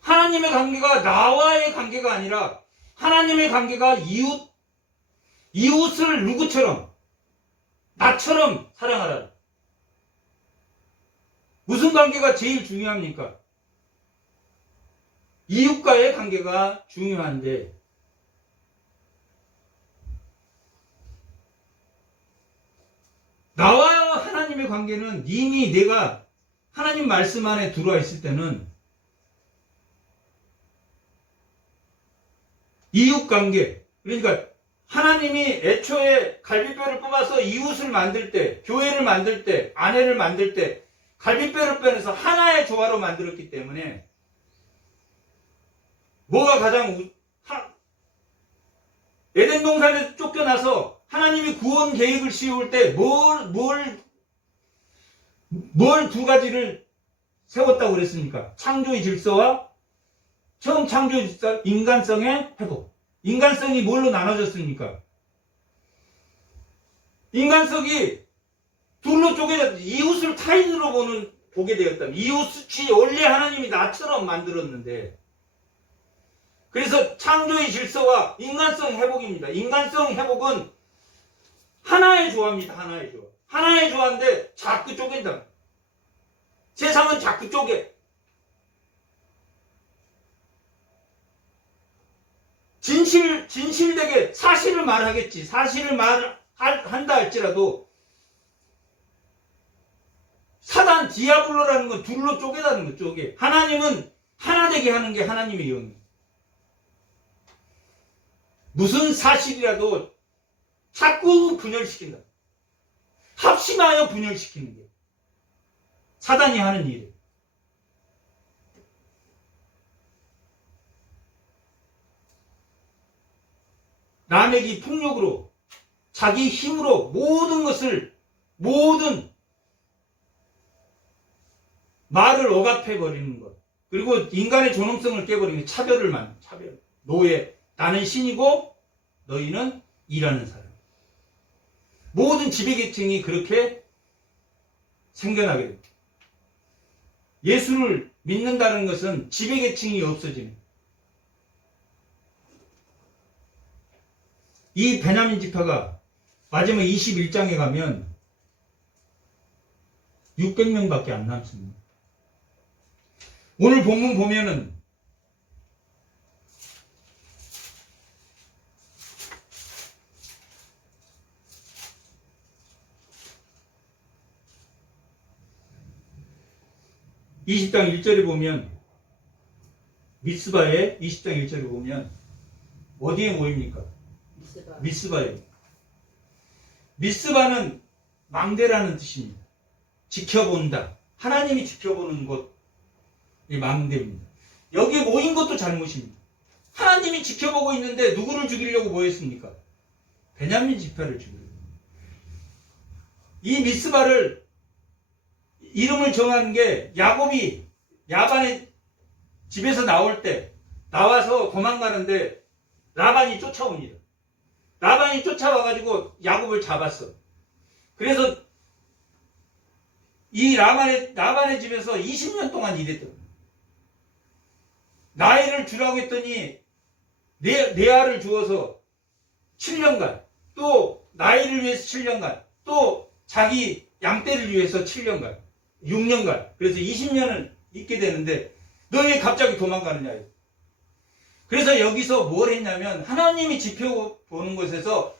하나님의 관계가 나와의 관계가 아니라 하나님의 관계가 이웃을 누구처럼? 나처럼 사랑하라. 무슨 관계가 제일 중요합니까? 이웃과의 관계가 중요한데 나와 하나님의 관계는 이미 내가 하나님 말씀 안에 들어와 있을 때는 이웃관계, 그러니까 하나님이 애초에 갈비뼈를 뽑아서 이웃을 만들 때, 교회를 만들 때, 아내를 만들 때 갈비뼈를 빼내서 하나의 조화로 만들었기 때문에 뭐가 가장 에덴 동산에서 쫓겨나서 하나님이 구원 계획을 세울 때 뭘 두 가지를 세웠다고 그랬습니까? 창조의 질서와 처음 창조의 질서, 인간성의 회복. 인간성이 뭘로 나눠졌습니까? 인간성이 둘로 쪼개져 이웃을 타인으로 보게 되었다. 이웃이 원래 하나님이 나처럼 만들었는데, 그래서 창조의 질서와 인간성 회복입니다. 인간성 회복은 하나의 조화입니다. 하나의 조화. 하나의 조화인데 자꾸 쪼갠다. 세상은 자꾸 쪼개. 진실되게 사실을 말하겠지. 사실을 한다 할지라도 사단 디아블로라는 건 둘로 쪼개다는 거, 쪼개. 하나님은 하나 되게 하는 게 하나님의 영이에요. 무슨 사실이라도 자꾸 분열시킨다. 합심하여 분열시키는 게 사단이 하는 일이에요. 남에게 폭력으로, 자기 힘으로 모든 말을 억압해버리는 것. 그리고 인간의 존엄성을 깨버리는 게 차별. 노예. 나는 신이고 너희는 일하는 사람. 모든 지배계층이 그렇게 생겨나게 됩니다. 예수를 믿는다는 것은 지배계층이 없어지는. 이 베냐민 지파가 마지막 21장에 가면 600명밖에 안 남습니다. 오늘 본문 보면은 20장 1절에 보면 미스바의 20장 1절에 보면 어디에 모입니까? 미스바예요. 미스바는 망대라는 뜻입니다. 지켜본다. 하나님이 지켜보는 곳이 망대입니다. 여기에 모인 것도 잘못입니다. 하나님이 지켜보고 있는데 누구를 죽이려고 모였습니까? 베냐민 지파를 죽이려고. 이 미스바를 이름을 정한 게 야곱이 야반의 집에서 나와서 도망가는데 라반이 쫓아옵니다. 라반이 쫓아와가지고 야곱을 잡았어. 그래서 이 라반의 집에서 20년 동안 일했던. 나이를 주라고 했더니 레아를 주어서 7년간, 또 나이를 위해서 7년간, 또 자기 양떼를 위해서 7년간, 6년간. 그래서 20년을 있게 되는데 너 왜 갑자기 도망가느냐. 그래서 여기서 뭘 했냐면 하나님이 지켜보는 곳에서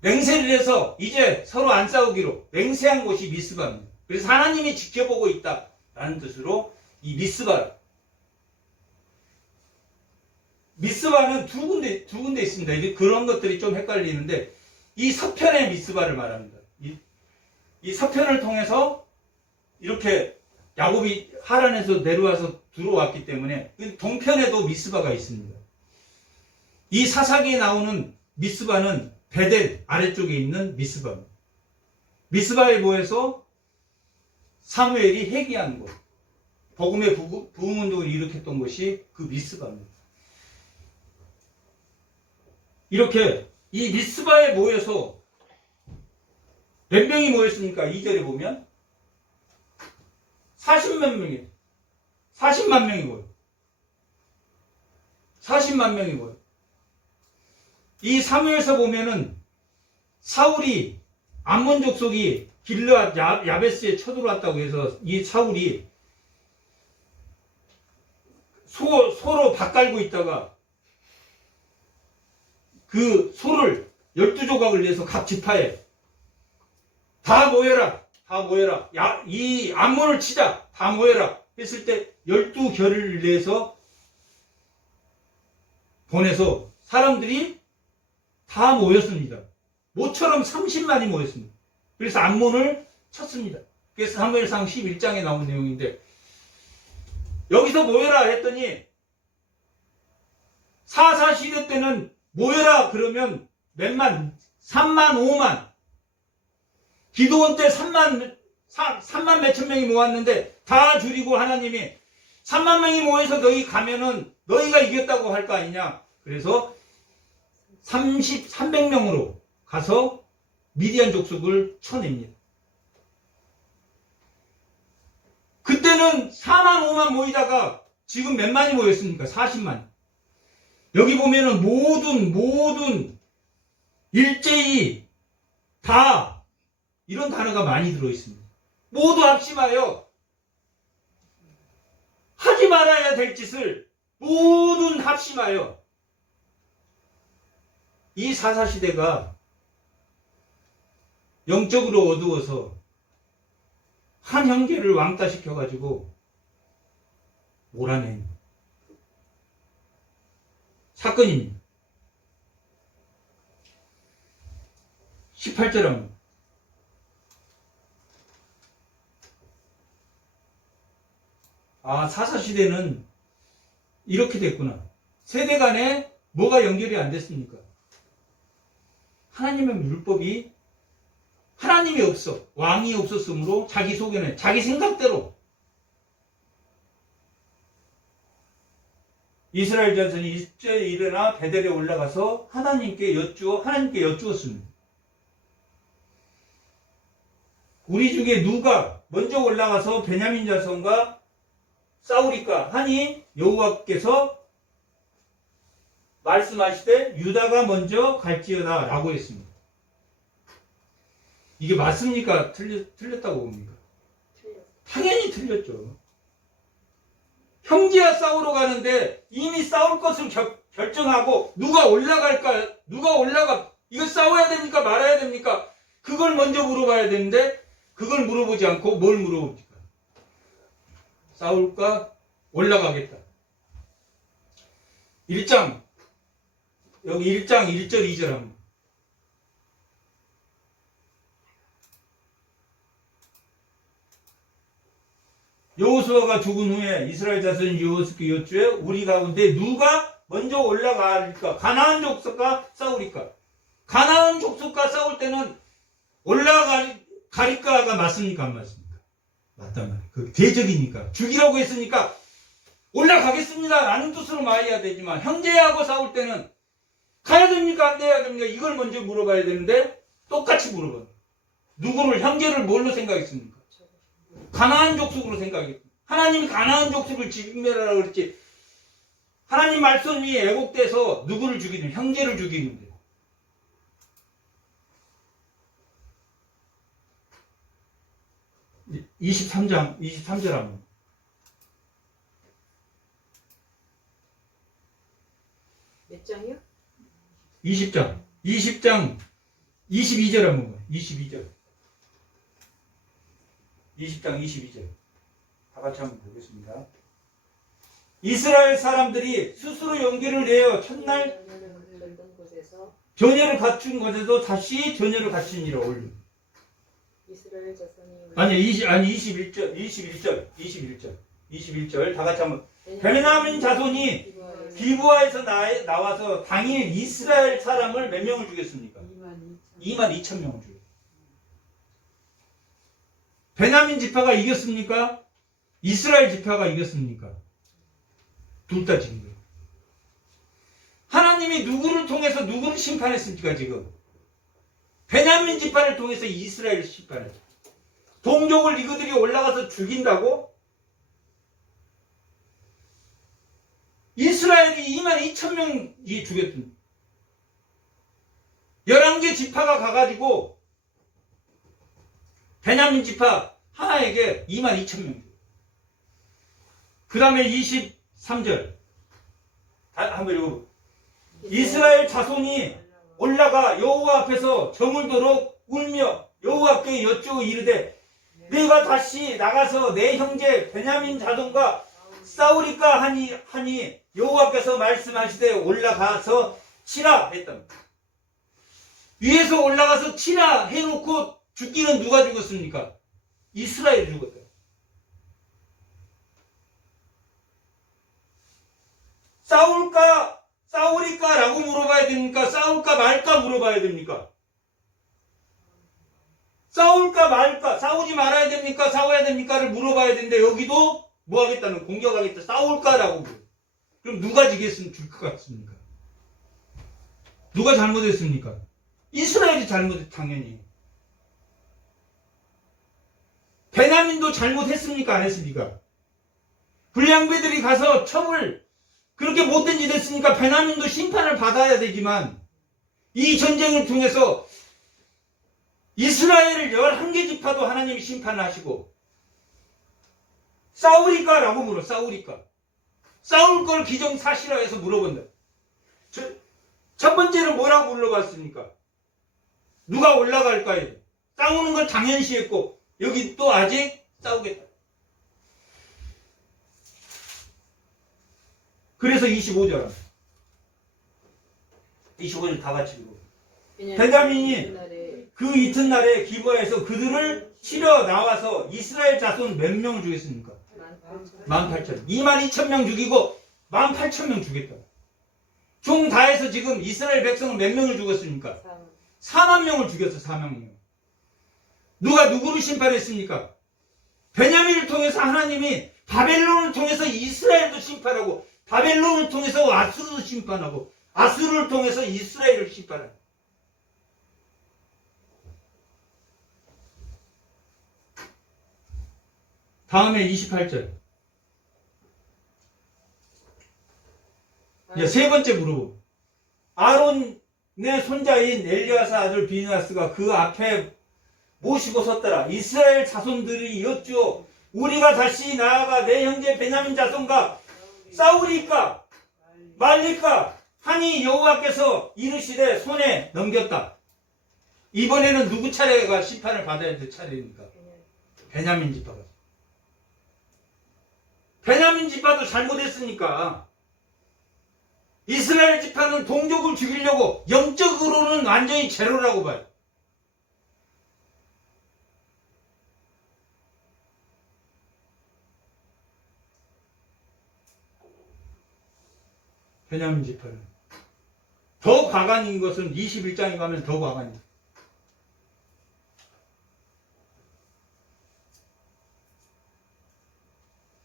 맹세를 해서 이제 서로 안 싸우기로 맹세한 곳이 미스바입니다. 그래서 하나님이 지켜보고 있다라는 뜻으로 이 미스바는 두 군데 있습니다. 이제 그런 것들이 좀 헷갈리는데 이 서편의 미스바를 말합니다. 이 서편을 통해서 이렇게 야곱이 하란에서 내려와서 들어왔기 때문에 동편에도 미스바가 있습니다. 이 사사기에 나오는 미스바는 베델 아래쪽에 있는 미스바입니다. 미스바에 모여서 사무엘이 회개한 곳, 복음의 부흥운동을 일으켰던 것이 그 미스바입니다. 이렇게 이 미스바에 모여서 몇 명이 모였습니까? 2절에 보면 40만 명이 모여. 40만 명이 모여. 이 사무엘서 보면은 사울이 암몬 족속이 길르앗 야베스에 쳐들어왔다고 해서 이 사울이 소로 밥 깔고 있다가 그 소를 12조각을 내서 각 지파에 다 모여라. 이 암몬을 치자. 다 모여라. 했을 때 12결을 내서 보내서 사람들이 다 모였습니다. 모처럼 30만이 모였습니다. 그래서 암몬을 쳤습니다. 그래서 사무엘상 11장에 나온 내용인데 여기서 모여라 했더니 사사시대 때는 모여라 그러면 몇만 3만 5만. 기도원 때 3만 몇천 명이 모았는데 다 줄이고 하나님이 3만 명이 모여서 너희 가면은 너희가 이겼다고 할 거 아니냐. 그래서 300명으로 가서 미디안 족속을 쳐냅니다. 그때는 4만 5만 모이다가 지금 몇 만이 모였습니까? 40만. 여기 보면은 모든 일제히 다 이런 단어가 많이 들어있습니다. 모두 합심하여 하지 말아야 될 짓을 모든 합심하여. 이 사사시대가 영적으로 어두워서 한 형제를 왕따시켜가지고 몰아낸 사건입니다. 18절 합니다. 아, 사사시대는 이렇게 됐구나. 세대 간에 뭐가 연결이 안 됐습니까? 하나님의 율법이 하나님이 없어. 왕이 없었으므로 자기 속에는 자기 생각대로 이스라엘 자손이 일제에 일어나 베델에 올라가서 하나님께 여쭈었습니다. 우리 중에 누가 먼저 올라가서 베냐민 자손과 싸우리까 하니 여호와께서 말씀하시되 유다가 먼저 갈지어다 라고 했습니다. 이게 맞습니까? 틀렸다고 봅니까? 당연히 틀렸죠. 형제와 싸우러 가는데 이미 싸울 것을 결정하고 누가 올라가 이거 싸워야 됩니까? 말아야 됩니까? 그걸 먼저 물어봐야 되는데 그걸 물어보지 않고 뭘 물어봅니까? 싸울까? 올라가겠다. 1장 여기 1장 1절 2절 합니다. 여호수아가 죽은 후에 이스라엘 자손 여호수아께 여쭈에 우리 가운데 누가 먼저 올라갈까? 가나안 족속과 싸우리까? 가나안 족속과 싸울 때는 올라가리까가 맞습니까? 안 맞습니까? 맞단 말이에요. 그 대적이니까. 죽이라고 했으니까 올라가겠습니다 라는 뜻으로 말해야 되지만 형제하고 싸울 때는 가야 됩니까? 안 돼야 됩니까? 이걸 먼저 물어봐야 되는데 똑같이 물어봐요. 누구를 형제를 뭘로 생각했습니까? 가나안 족속으로 생각했습니다. 하나님이 가나안 족속을 지금이라고 그랬지. 하나님 말씀이 애곡돼서 누구를 죽이는 형제를 죽이는데. 이 23절 합니다. 몇 장이요? 20장 22절 한번 봐요. 22절 20장 22절 다 같이 한번 보겠습니다. 이스라엘 사람들이 스스로 용기를 내어 첫날 전열을 갖춘 곳에서 다시 전열을 갖추니라 올림. 이스라엘 자손이 21절 다 같이 한번. 베냐민 자손이 기브아에서 나와서 당일 이스라엘 사람을 몇 명을 죽였습니까? 2만 2천 명을 죽였어요. 베냐민 지파가 이겼습니까? 이스라엘 지파가 이겼습니까? 둘 다 지금. 하나님이 누구를 통해서 누구를 심판했습니까? 지금 베냐민 지파를 통해서 이스라엘을 심판했죠. 동족을 이거들이 올라가서 죽인다고? 이스라엘이 2만 2천 명이 죽였던 11개 지파가 가가지고 베냐민 지파 하나에게 2만 2천 명. 그 다음에 23절 한번 읽어보세요. 이스라엘 자손이 올라가 여호와 앞에서 저물도록 울며 여호와께 여쭈어 이르되 내가 다시 나가서 내 형제 베냐민 자손과 싸우리까 하니 여호와께서 말씀하시되 올라가서 치라 했답니다. 위에서 올라가서 치라 해놓고 죽기는 누가 죽었습니까? 이스라엘이 죽었다. 싸우리까 라고 물어봐야 됩니까? 싸울까 말까 물어봐야 됩니까? 싸울까 말까, 싸우지 말아야 됩니까? 싸워야 됩니까를 물어봐야 되는데 여기도 뭐 하겠다는, 공격하겠다, 싸울까라고. 그럼 누가 지겠으면 줄 것 같습니까? 누가 잘못했습니까? 이스라엘이 잘못했, 당연히. 베냐민도 잘못했습니까? 안 했습니까? 불량배들이 가서 첩을 그렇게 못된 짓 했으니까 베냐민도 심판을 받아야 되지만, 이 전쟁을 통해서 이스라엘 11개 지파도 하나님이 심판을 하시고, 싸우리까? 라고 물어. 싸우리까? 싸울 걸 기정사실화해서 물어본다. 첫 번째는 뭐라고 물어봤습니까? 누가 올라갈까요? 싸우는 걸 당연시했고, 여기 또 아직 싸우겠다. 그래서 25절 다 같이 읽어. 베냐민이 그 이튿날에 기브아에서 그들을 치러 나와서 이스라엘 자손 몇 명을 죽였습니까? 18,000. 22,000명 죽이고 18,000명 죽였다. 총 다 해서 지금 이스라엘 백성은 몇 명을 죽였습니까? 4만 명을 죽였어. 4만 명. 누가 누구를 심판했습니까? 베냐민을 통해서 하나님이 바벨론을 통해서 이스라엘도 심판하고, 바벨론을 통해서 아수르도 심판하고, 아수르를 통해서 이스라엘을 심판하고. 다음에 28절. 이제 세 번째 물어보. 아론의 손자인 엘리아사 아들 비느하스가 그 앞에 모시고 섰더라. 이스라엘 자손들이 이었죠. 우리가 다시 나아가 내 형제 베냐민 자손과 싸우리까 말리까 하니 여호와께서 이르시되 손에 넘겼다. 이번에는 누구 차례가 심판을 받아야 될 차례입니까? 베냐민 지파가. 베냐민 지파도 잘못했으니까 이스라엘 지파는 동족을 죽이려고, 영적으로는 완전히 제로라고 봐요. 베냐민 지파는. 더 과간인 것은 21장에 가면 더 과간이에요.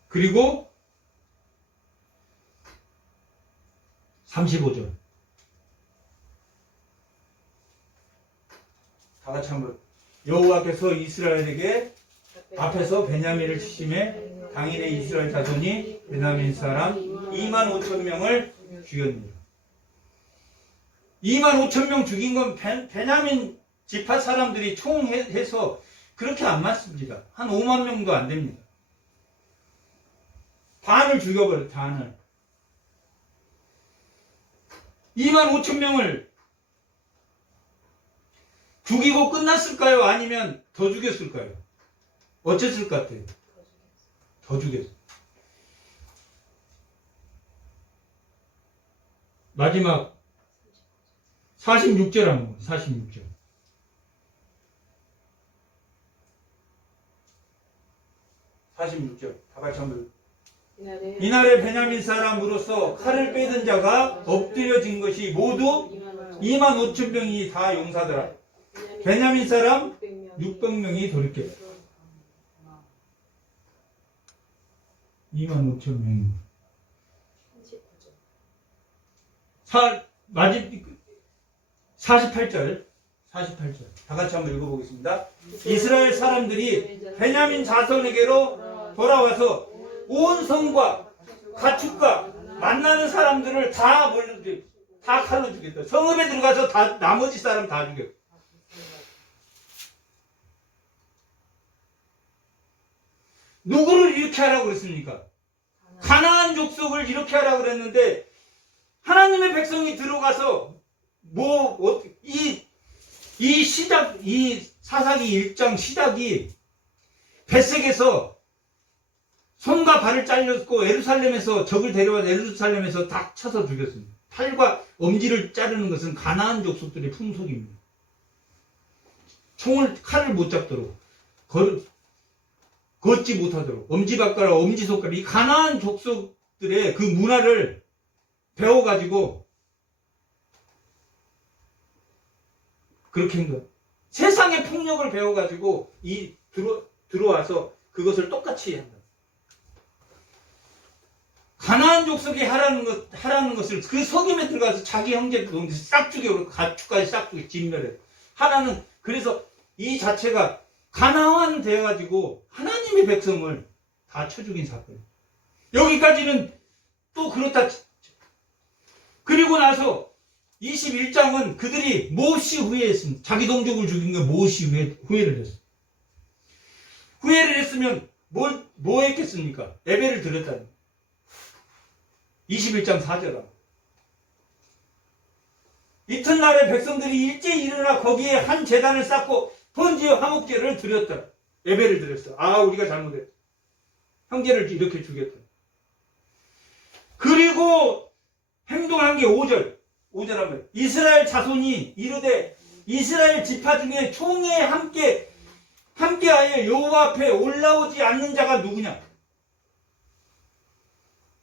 그리고 35절. 다 같이 한번. 여호와께서 이스라엘에게 앞에서 베냐민을 치심해 당일에 이스라엘 자손이 베냐민 사람 25,000명을 죽였느니라. 25,000명 죽인 건 베냐민 지파 사람들이 총 해서 그렇게 안 맞습니다. 한 5만 명도 안 됩니다. 반을 죽여버려, 반을. 25,000명을 죽이고 끝났을까요? 아니면 더 죽였을까요? 어쨌을 것 같아요? 더 죽였어. 마지막 46절 한번, 46절. 46절. 다 같이 한번. 이날에 베냐민 사람으로서 칼을 빼든 자가 엎드려진 것이 모두 25,000명이 다 용사더라. 베냐민 사람 600명이 돌이켰다. 25,000명이. 마지막 48절. 다 같이 한번 읽어보겠습니다. 이스라엘 사람들이 베냐민 자손에게로 돌아와서 온 성과 가축과 만나는 사람들을 다 칼로 죽였다. 성읍에 들어가서 다 나머지 사람 다 죽였다. 누구를 이렇게 하라고 그랬습니까? 가나안 족속을 이렇게 하라고 그랬는데, 하나님의 백성이 들어가서 이 사사기 1장 시작이 벳색에서 손과 발을 잘렸고, 예루살렘에서 적을 데려와서 예루살렘에서 딱 쳐서 죽였습니다. 팔과 엄지를 자르는 것은 가나안 족속들의 풍속입니다. 칼을 못 잡도록, 걷지 못하도록, 엄지발가락, 엄지손가락, 이 가나안 족속들의 그 문화를 배워가지고 그렇게 한 거예요. 세상의 폭력을 배워가지고 들어와서 그것을 똑같이 한다. 가나안 족속이 하라는 것을 그 속임에 들어가서 자기 형제들 싹 죽여, 가축까지 싹 죽여, 진멸해. 하나는, 그래서 이 자체가 가나안 되어가지고 하나님의 백성을 다 쳐 죽인 사건. 여기까지는 또 그렇다. 그리고 나서 21장은 그들이 몹시 후회했습니다. 자기 동족을 죽인 게 몹시 후회를 했어. 후회를 했으면 뭐 했겠습니까? 예배를 드렸다는. 21장 4절아. 이튿날에 백성들이 일제히 일어나 거기에 한 제단을 쌓고 번지의 화목제를 드렸더라. 예배를 드렸어. 아, 우리가 잘못했다. 형제를 이렇게 죽였다. 그리고 행동한 게 5절. 5절 하면 이스라엘 자손이 이르되 이스라엘 지파 중에 총회에 함께하여 여호와 앞에 올라오지 않는 자가 누구냐?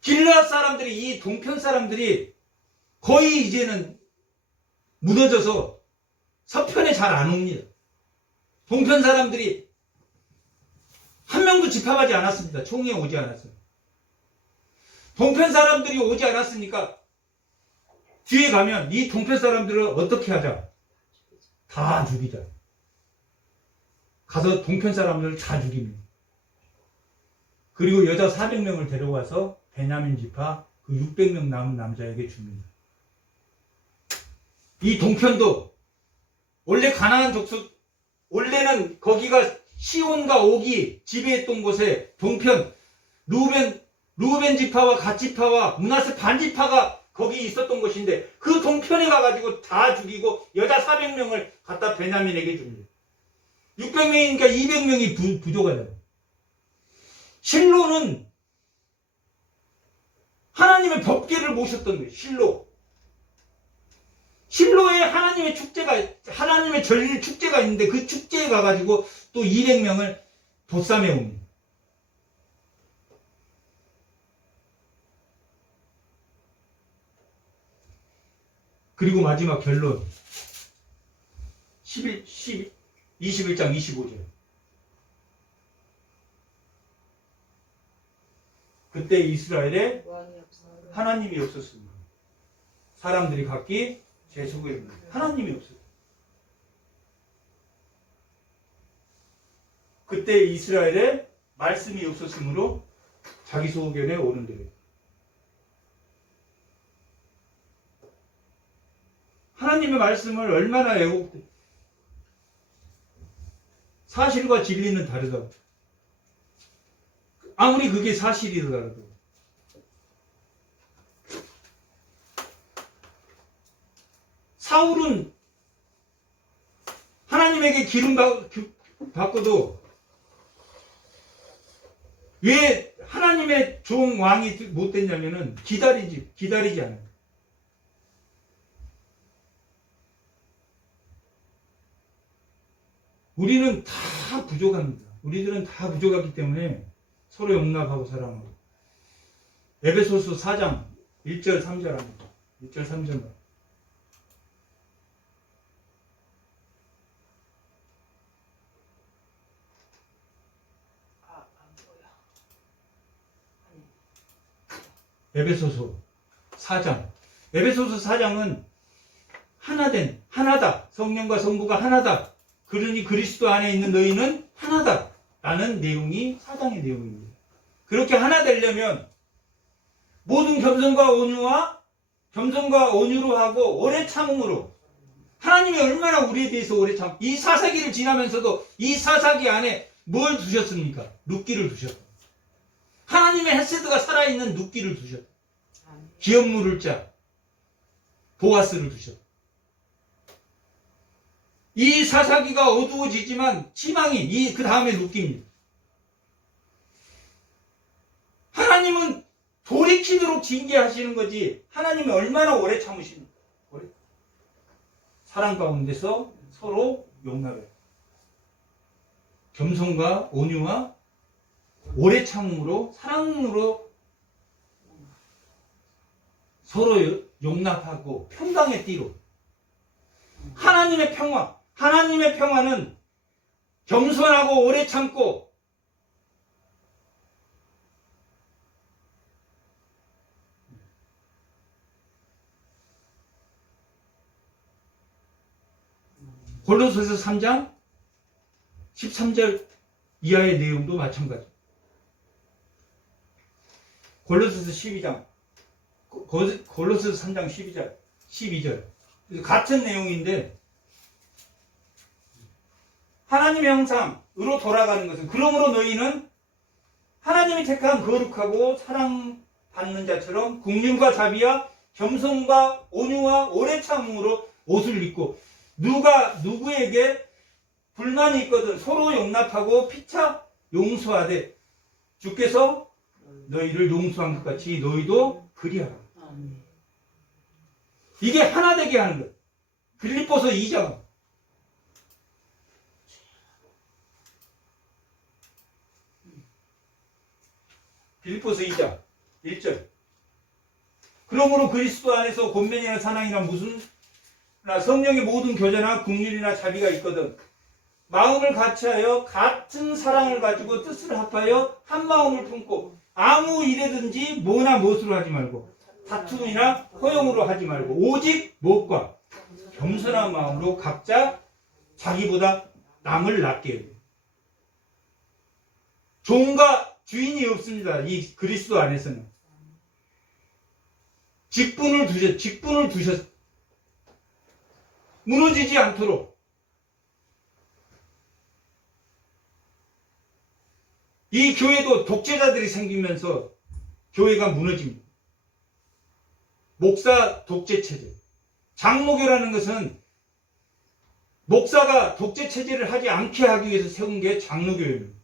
길르앗 사람들이, 이 동편 사람들이 거의 이제는 무너져서 서편에 잘 안 옵니다. 동편 사람들이 한 명도 집합하지 않았습니다. 총회에 오지 않았어요. 동편 사람들이 오지 않았으니까 뒤에 가면 이 동편 사람들을 어떻게 하자? 다 죽이자. 가서 동편 사람들을 다 죽입니다. 그리고 여자 400명을 데려와서 베냐민 지파 그 600명 남은 남자에게 줍니다. 이 동편도 원래 가나안 족속, 원래는 거기가 시온과 옥이 지배했던 곳에 동편, 루벤 지파와 갓 지파와 므낫세 반 지파가 거기 있었던 곳인데 그 동편에 가가지고 다 죽이고 여자 400명을 갖다 베냐민에게 줍니다. 600명이니까 200명이 부족가 돼요. 실로는 하나님의 법궤를 모셨던 거예요. 실로에 하나님의 하나님의 축제가 있는데 그 축제에 가가지고 또 200명을 보쌈해 옵니다. 그리고 마지막 결론. 21장 25절. 그때 이스라엘에 하나님이 없었습니다. 사람들이 각기 제 속에 있는 하나님이 없었어요. 그때 이스라엘에 말씀이 없었으므로 자기 소견에 오는 대로. 하나님의 말씀을 얼마나 사실과 진리는 다르다고. 아무리 그게 사실이더라도. 사울은 하나님에게 기름 받고도 왜 하나님의 종 왕이 못 됐냐면은 기다리지 않아요. 우리는 다 부족합니다. 우리들은 다 부족하기 때문에 서로 용납하고 사랑하고. 에베소서 4장 1절 3절 합니다. 1절 3절. 에베소서 4장. 에베소서 4장은 하나다. 성령과 성부가 하나다. 그러니 그리스도 안에 있는 너희는 하나다. 라는 내용이 4장의 내용입니다. 그렇게 하나 되려면 모든 겸손과 온유로 하고 오래 참음으로 하나님이 얼마나 우리에 대해서 오래 이 사사기를 지나면서도 이 사사기 안에 뭘 두셨습니까? 룻기를 두셨다. 하나님의 헤세드가 살아있는 룻기를 두셨다. 기업 물을 자 보아스를 두셨다. 이 사사기가 어두워지지만 희망이 그 다음에 룻기입니다. 하나님은 돌이키도록 징계하시는 거지 하나님이 얼마나 오래 참으십니까? 사랑 가운데서 서로 용납해. 겸손과 온유와 오래 참음으로 사랑으로 서로 용납하고 평강의 띠로 하나님의 평화, 하나님의 평화는 겸손하고 오래 참고 골로새서 3장 13절 이하의 내용도 마찬가지. 골로새서 12장 골로새서 3장 12절 같은 내용인데 하나님의 형상으로 돌아가는 것은 그러므로 너희는 하나님이 택한 거룩하고 사랑받는 자처럼 긍휼과 자비와 겸손과 온유와 오래 참음으로 옷을 입고 누가 누구에게 불만이 있거든 서로 용납하고 피차 용서하되 주께서 너희를 용서한 것 같이 너희도 그리하라. 이게 하나 되게 하는 것. 빌립보서 2장 빌립보서 2장 1절 그러므로 그리스도 안에서 권면이나 사랑이나 무슨 성령의 모든 교제나 긍휼이나 자비가 있거든 마음을 같이하여 같은 사랑을 가지고 뜻을 합하여 한 마음을 품고 아무 일에든지 뭐나 무엇으로 하지 말고 다툼이나 허용으로 하지 말고 오직 무엇과 겸손한 마음으로 각자 자기보다 남을 낮게 해요. 종과 주인이 없습니다. 이 그리스도 안에서는 직분을 두셨 무너지지 않도록 이 교회도 독재자들이 생기면서 교회가 무너집니다. 목사 독재 체제. 장로교라는 것은 목사가 독재 체제를 하지 않게 하기 위해서 세운 게 장로교회입니다.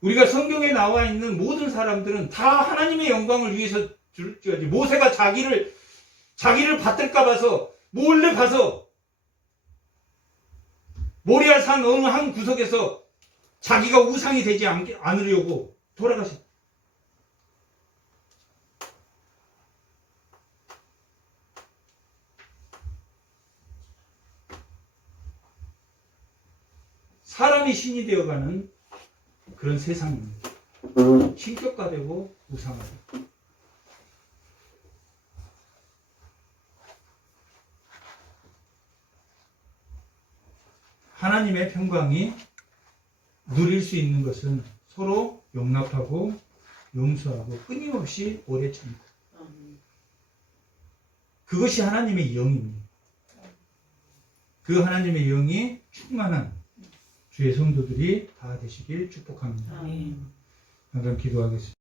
우리가 성경에 나와 있는 모든 사람들은 다 하나님의 영광을 위해서 줄지. 모세가 자기를 받들까 봐서 몰래 가서 모리아 산 어느 한 구석에서 자기가 우상이 되지 않으려고 돌아가셨다. 사람이 신이 되어가는 그런 세상입니다. 신격화되고 우상화되고. 하나님의 평강이 누릴 수 있는 것은 서로 용납하고 용서하고 끊임없이 오래 참고 그것이 하나님의 영입니다. 그 하나님의 영이 충만한 주의 성도들이 다 되시길 축복합니다. 항상 기도하겠습니다.